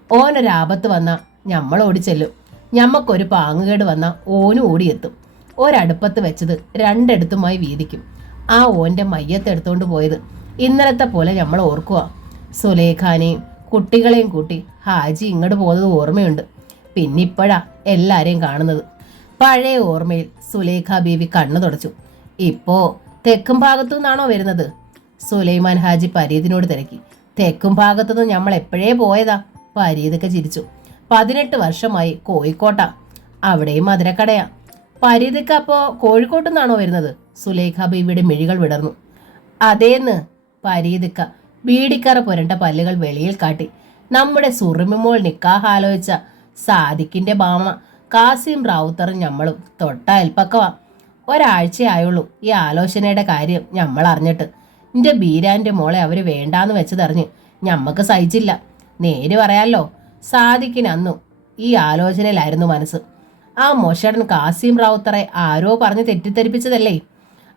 ഓനൊരാപത്ത് വന്നാൽ ഞമ്മൾ ഓടിച്ചെല്ലും. ഞമ്മക്കൊരു പാങ്ങുകേട് വന്നാൽ ഓനും ഓടിയെത്തും. ഒരടുപ്പത്ത് വെച്ചത് രണ്ടിടത്തുമായി വീതിക്കും. ആ ഓൻ്റെ മയ്യത്തെടുത്തോണ്ട് പോയത് ഇന്നലത്തെ പോലെ നമ്മൾ ഓർക്കുക. സുലേഖാനെയും കുട്ടികളെയും കൂട്ടി ഹാജി ഇങ്ങോട്ട് പോകുന്നത് ഓർമ്മയുണ്ട്. പിന്നിപ്പോഴാ എല്ലാരെയും കാണുന്നത്. പഴയ ഓർമ്മയിൽ സുലേഖ ബീവി കണ്ണു തുടച്ചു. ഇപ്പോ തെക്കും ഭാഗത്തു നിന്നാണോ വരുന്നത്? സുലൈമാൻ ഹാജി പരീദിനോട് തിരക്കി. തെക്കും ഭാഗത്തുനിന്ന് നമ്മൾ എപ്പോഴേ പോയതാ. പരീദൊക്കെ ചിരിച്ചു. 18 വർഷമായി കോഴിക്കോട്ടാ. അവിടെയും മധുരക്കടയാ. പരീദൊക്കെ അപ്പോ കോഴിക്കോട്ടു നിന്നാണോ വരുന്നത്? സുലേഖ ബീവിയുടെ മിഴികൾ വിടർന്നു. അതേന്ന്. പരീദിക്ക ബീഡിക്കറ പുരണ്ട പല്ലുകൾ വെളിയിൽ കാട്ടി. നമ്മുടെ സുറുമിമോൾ നിക്കാഹ് ആലോചിച്ച സാദിക്കിന്റെ ബാമ കാസിം റാവുത്തറും ഞമ്മളും തൊട്ട അയൽപ്പക്കവാ. ഒരാഴ്ചയായുള്ളൂ ഈ ആലോചനയുടെ കാര്യം ഞമ്മൾ അറിഞ്ഞിട്ട്. എൻ്റെ ബീരാൻ്റെ മോളെ അവര് വേണ്ടാന്ന് വെച്ചതറിഞ്ഞ് ഞമ്മക്ക് സഹിച്ചില്ല. നേര് പറയാലോ, സാദിക്കിന് അന്നും ഈ ആലോചനയിലായിരുന്നു മനസ്സ്. ആ മൊഷടൻ കാസിം റാവുത്തറെ ആരോ പറഞ്ഞ് തെറ്റിദ്ധരിപ്പിച്ചതല്ലേ.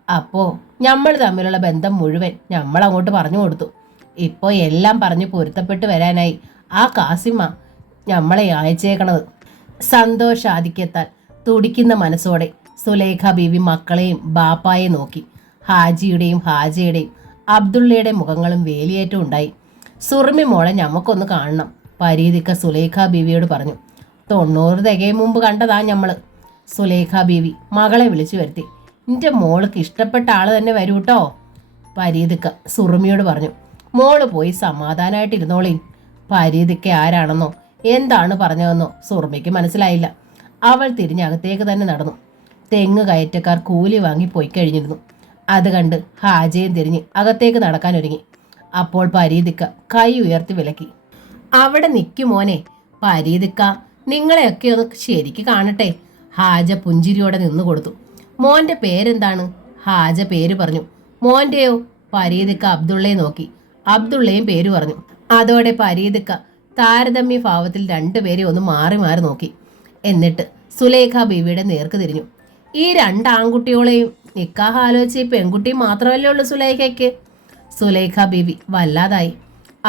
അപ്പോൾ നമ്മൾ തമ്മിലുള്ള ബന്ധം മുഴുവൻ നമ്മൾ അങ്ങോട്ട് പറഞ്ഞു കൊടുത്തു. ഇപ്പോൾ എല്ലാം പറഞ്ഞ് പൊരുത്തപ്പെട്ട് വരാനായി ആ കാസിമ്മ നമ്മളെ അയച്ചേക്കണത്. സന്തോഷാധിക്യത്താൽ തുടിക്കുന്ന മനസ്സോടെ സുലേഖ ബീവി മക്കളെയും ബാപ്പായെയും നോക്കി. ഹാജിയുടെയും ഹാജയുടെയും അബ്ദുള്ളയുടെ മുഖങ്ങളും വേലിയേറ്റം ഉണ്ടായി. സുറുമി മോളെ ഞമ്മക്കൊന്ന് കാണണം, പരീദിക്ക സുലേഖ ബീവിയോട് പറഞ്ഞു. 90 തികയും മുമ്പ് കണ്ടതാ ഞമ്മള്. സുലേഖ ബീവി മകളെ വിളിച്ചു വരുത്തി. നിന്റെ മോൾക്ക് ഇഷ്ടപ്പെട്ട ആള് തന്നെ വരൂ കേട്ടോ, പരീദിക്ക സുറുമിയോട് പറഞ്ഞു. മോള് പോയി സമാധാനമായിട്ടിരുന്നോളീ. പരീദിക്ക ആരാണെന്നോ എന്താണ് പറഞ്ഞതെന്നോ സുറുമിക്ക് മനസ്സിലായില്ല. അവൾ തിരിഞ്ഞകത്തേക്ക് തന്നെ നടന്നു. തെങ്ങ് കയറ്റക്കാർ കൂലി വാങ്ങി പോയി കഴിഞ്ഞിരുന്നു. അത് കണ്ട് ഹാജയും തിരിഞ്ഞ് അകത്തേക്ക് നടക്കാൻ ഒരുങ്ങി. അപ്പോൾ പരീദിക്ക കൈ ഉയർത്തി വിലക്കി. അവിടെ നിൽക്കുമോനെ. പരീദിക്ക നിങ്ങളെയൊക്കെ ഒന്ന് ശരിക്ക് കാണട്ടെ. ഹാജ പുഞ്ചിരിയോടെ നിന്നു കൊടുത്തു. മോന്റെ പേരെന്താണ്? ഹാജ പേര് പറഞ്ഞു. മോന്റെയോ? പരീദിക്ക അബ്ദുള്ളയെ നോക്കി. അബ്ദുള്ളയും പേര് പറഞ്ഞു. അതോടെ പരീദിക്ക താരതമ്യ ഭാവത്തിൽ രണ്ടുപേരെ ഒന്ന് മാറി മാറി നോക്കി. എന്നിട്ട് സുലേഖ ബീവിയുടെ നേർക്ക് തിരിഞ്ഞു. ഈ 2 ആൺകുട്ടികളെയും നിക്കാഹ് ആലോചിച്ച് പെൺകുട്ടി മാത്രമല്ലേ ഉള്ളൂ സുലേഖയ്ക്ക്? സുലേഖ ബീവി വല്ലാതായി.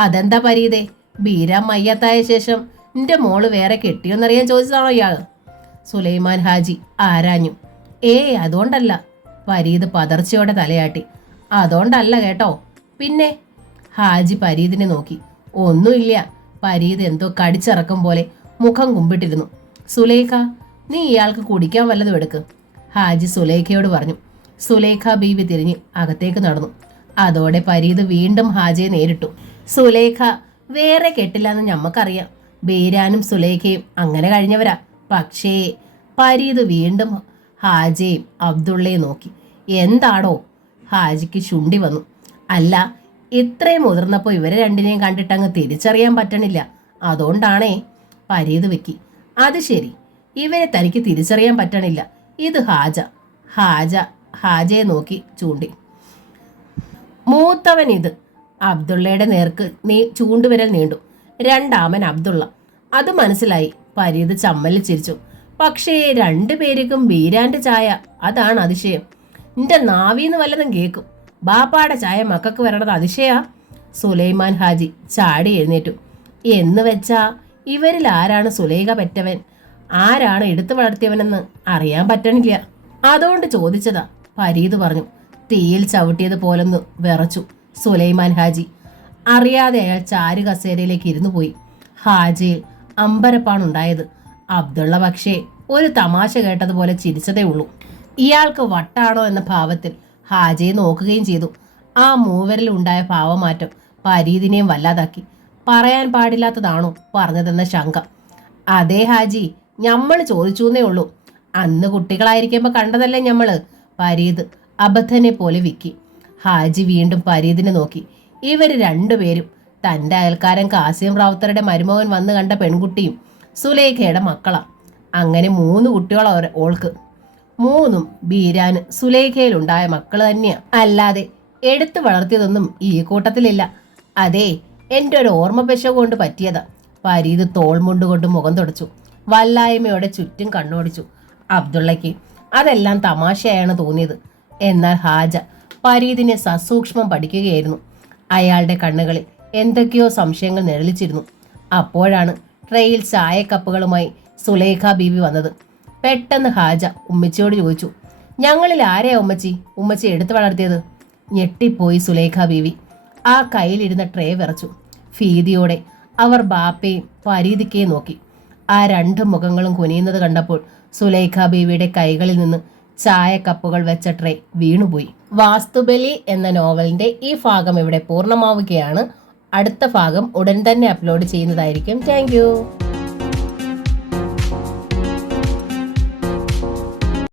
അതെന്താ പരീതേ, ബീരാൻ മയ്യത്തായ ശേഷം നിന്റെ മോള് വേറെ കെട്ടിയോന്നറിയാൻ ചോദിച്ചതാണോ ഇയാള്? സുലൈമാൻ ഹാജി ആരാഞ്ഞു. അതുകൊണ്ടല്ല. പരീത് പതർച്ചയോടെ തലയാട്ടി. അതുകൊണ്ടല്ല കേട്ടോ. പിന്നെ? ഹാജി പരീതിനെ നോക്കി. ഒന്നുമില്ല. പരീത് എന്തോ കടിച്ചിറക്കും പോലെ മുഖം കുമ്പിട്ടിരുന്നു. സുലേഖ, നീ ഇയാൾക്ക് കുടിക്കാൻ വല്ലതും എടുക്ക്, ഹാജി സുലേഖയോട് പറഞ്ഞു. സുലേഖ ബീവി തിരിഞ്ഞ് അകത്തേക്ക് നടന്നു. അതോടെ പരീത് വീണ്ടും ഹാജയെ നേരിട്ടു. സുലേഖ വേറെ കെട്ടില്ലെന്ന് ഞമ്മക്കറിയാം. ബീരാനും സുലേഖയും അങ്ങനെ കഴിഞ്ഞവരാ. പക്ഷേ പരീത് വീണ്ടും ഹാജയും അബ്ദുള്ളയും നോക്കി. എന്താടോ? ഹാജിക്ക് ശുണ്ടി വന്നു. അല്ല, ഇത്രയും മുതിർന്നപ്പോൾ ഇവരെ രണ്ടിനെയും കണ്ടിട്ടങ്ങ് തിരിച്ചറിയാൻ പറ്റണില്ല. അതുകൊണ്ടാണേ. പരീത് വെക്കി. അത് ശരി, ഇവരെ തനിക്ക് തിരിച്ചറിയാൻ പറ്റണില്ല. ഇത് ഹാജയെ നോക്കി ചൂണ്ടി. മൂത്തവൻ ഇത്. അബ്ദുള്ളയുടെ നേർക്ക് ചൂണ്ടുവിരൽ നീണ്ടു. രണ്ടാമൻ അബ്ദുള്ള. അത് മനസ്സിലായി. പരീത് ചമ്മലിൽ ചിരിച്ചു. പക്ഷേ 2 പേർക്കും ബീരാന്റെ ചായ, അതാണ് അതിശയം. നിന്റെ നാവീന്ന് വല്ലതും കേൾക്കും. ബാപ്പാടെ ചായ മക്കൾക്ക് വരണത് അതിശയാ. സുലൈമാൻ ഹാജി ചാടി എഴുന്നേറ്റു. എന്ന് വെച്ചാ ഇവരിൽ ആരാണ് സുലേഖ പെറ്റവൻ, ആരാണ് എടുത്തു വളർത്തിയവനെന്ന് അറിയാൻ പറ്റണില്ല. അതുകൊണ്ട് ചോദിച്ചതാ, പരീത് പറഞ്ഞു. തീയിൽ ചവിട്ടിയത് പോലൊന്ന് വിറച്ചു സുലൈമാൻ ഹാജി. അറിയാതെ അയാൾ ചാരു കസേരയിലേക്ക് ഇരുന്നു പോയി. ഹാജിയിൽ അമ്പരപ്പാണുണ്ടായത്. അബ്ദുള്ള പക്ഷേ ഒരു തമാശ കേട്ടതുപോലെ ചിരിച്ചതേ ഉള്ളൂ. ഇയാൾക്ക് വട്ടാണോ എന്ന ഭാവത്തിൽ ഹാജയെ നോക്കുകയും ചെയ്തു. ആ മൂവരിൽ ഉണ്ടായ ഭാവമാറ്റം പരീതിനെയും വല്ലാതാക്കി. പറയാൻ പാടില്ലാത്തതാണോ പറഞ്ഞതെന്ന ശങ്ക. അതേ ഹാജി, ഞമ്മൾ ചോദിച്ചൂന്നേ ഉള്ളൂ. അന്ന് കുട്ടികളായിരിക്കുമ്പോ കണ്ടതല്ലേ ഞമ്മള്. പരീത് അബദ്ധനെ പോലെ വിക്കി. ഹാജി വീണ്ടും പരീതിനെ നോക്കി. ഇവര് രണ്ടുപേരും തന്റെ അയൽക്കാരൻ കാസിം റാവുത്തറുടെ മരുമകൻ വന്ന് കണ്ട പെൺകുട്ടിയും സുലേഖയുടെ മക്കളാ. അങ്ങനെ 3 കുട്ടികളാ ഓൾക്ക്. 3ഉം ബീരാന് സുലേഖയിലുണ്ടായ മക്കള് തന്നെയാ. അല്ലാതെ എടുത്തു വളർത്തിയതൊന്നും ഈ കൂട്ടത്തിലില്ല. അതേ, എൻ്റെ ഒരു ഓർമ്മ പെശ കൊണ്ട് പറ്റിയതാ. പരീത് തോൾമുണ്ട് കൊണ്ട് മുഖം തുടച്ചു. വല്ലായ്മയോടെ ചുറ്റും കണ്ണോടിച്ചു. അബ്ദുള്ളയ്ക്ക് അതെല്ലാം തമാശയാണ് തോന്നിയത്. എന്നാൽ ഹാജ പരീതിനെ സസൂക്ഷ്മം പഠിക്കുകയായിരുന്നു. അയാളുടെ കണ്ണുകളിൽ എന്തൊക്കെയോ സംശയങ്ങൾ നിഴലിച്ചിരുന്നു. അപ്പോഴാണ് ട്രെയിൽ ചായക്കപ്പുകളുമായി സുലേഖ ബീവി വന്നത്. പെട്ടെന്ന് ഹാജ ഉമ്മച്ചിയോട് ചോദിച്ചു, ഞങ്ങളിൽ ആരെയാ ഉമ്മച്ചി എടുത്തു വളർത്തിയത്? ഞെട്ടിപ്പോയി സുലേഖ ബീവി. ആ കയ്യിലിരുന്ന ട്രേ വിറച്ചു. ഭീതിയോടെ അവർ ബാപ്പയും പരീതിക്കയും നോക്കി. ആ 2 മുഖങ്ങളും കുനിയുന്നത് കണ്ടപ്പോൾ സുലേഖ ബീവിയുടെ കൈകളിൽ നിന്ന് ചായക്കപ്പുകൾ വെച്ച ട്രേ വീണുപോയി. വാസ്തുബലി എന്ന നോവലിന്റെ ഈ ഭാഗം ഇവിടെ പൂർണ്ണമാവുകയാണ്. അടുത്ത ഭാഗം ഉടൻ തന്നെ അപ്ലോഡ് ചെയ്യുന്നതായിരിക്കും. താങ്ക്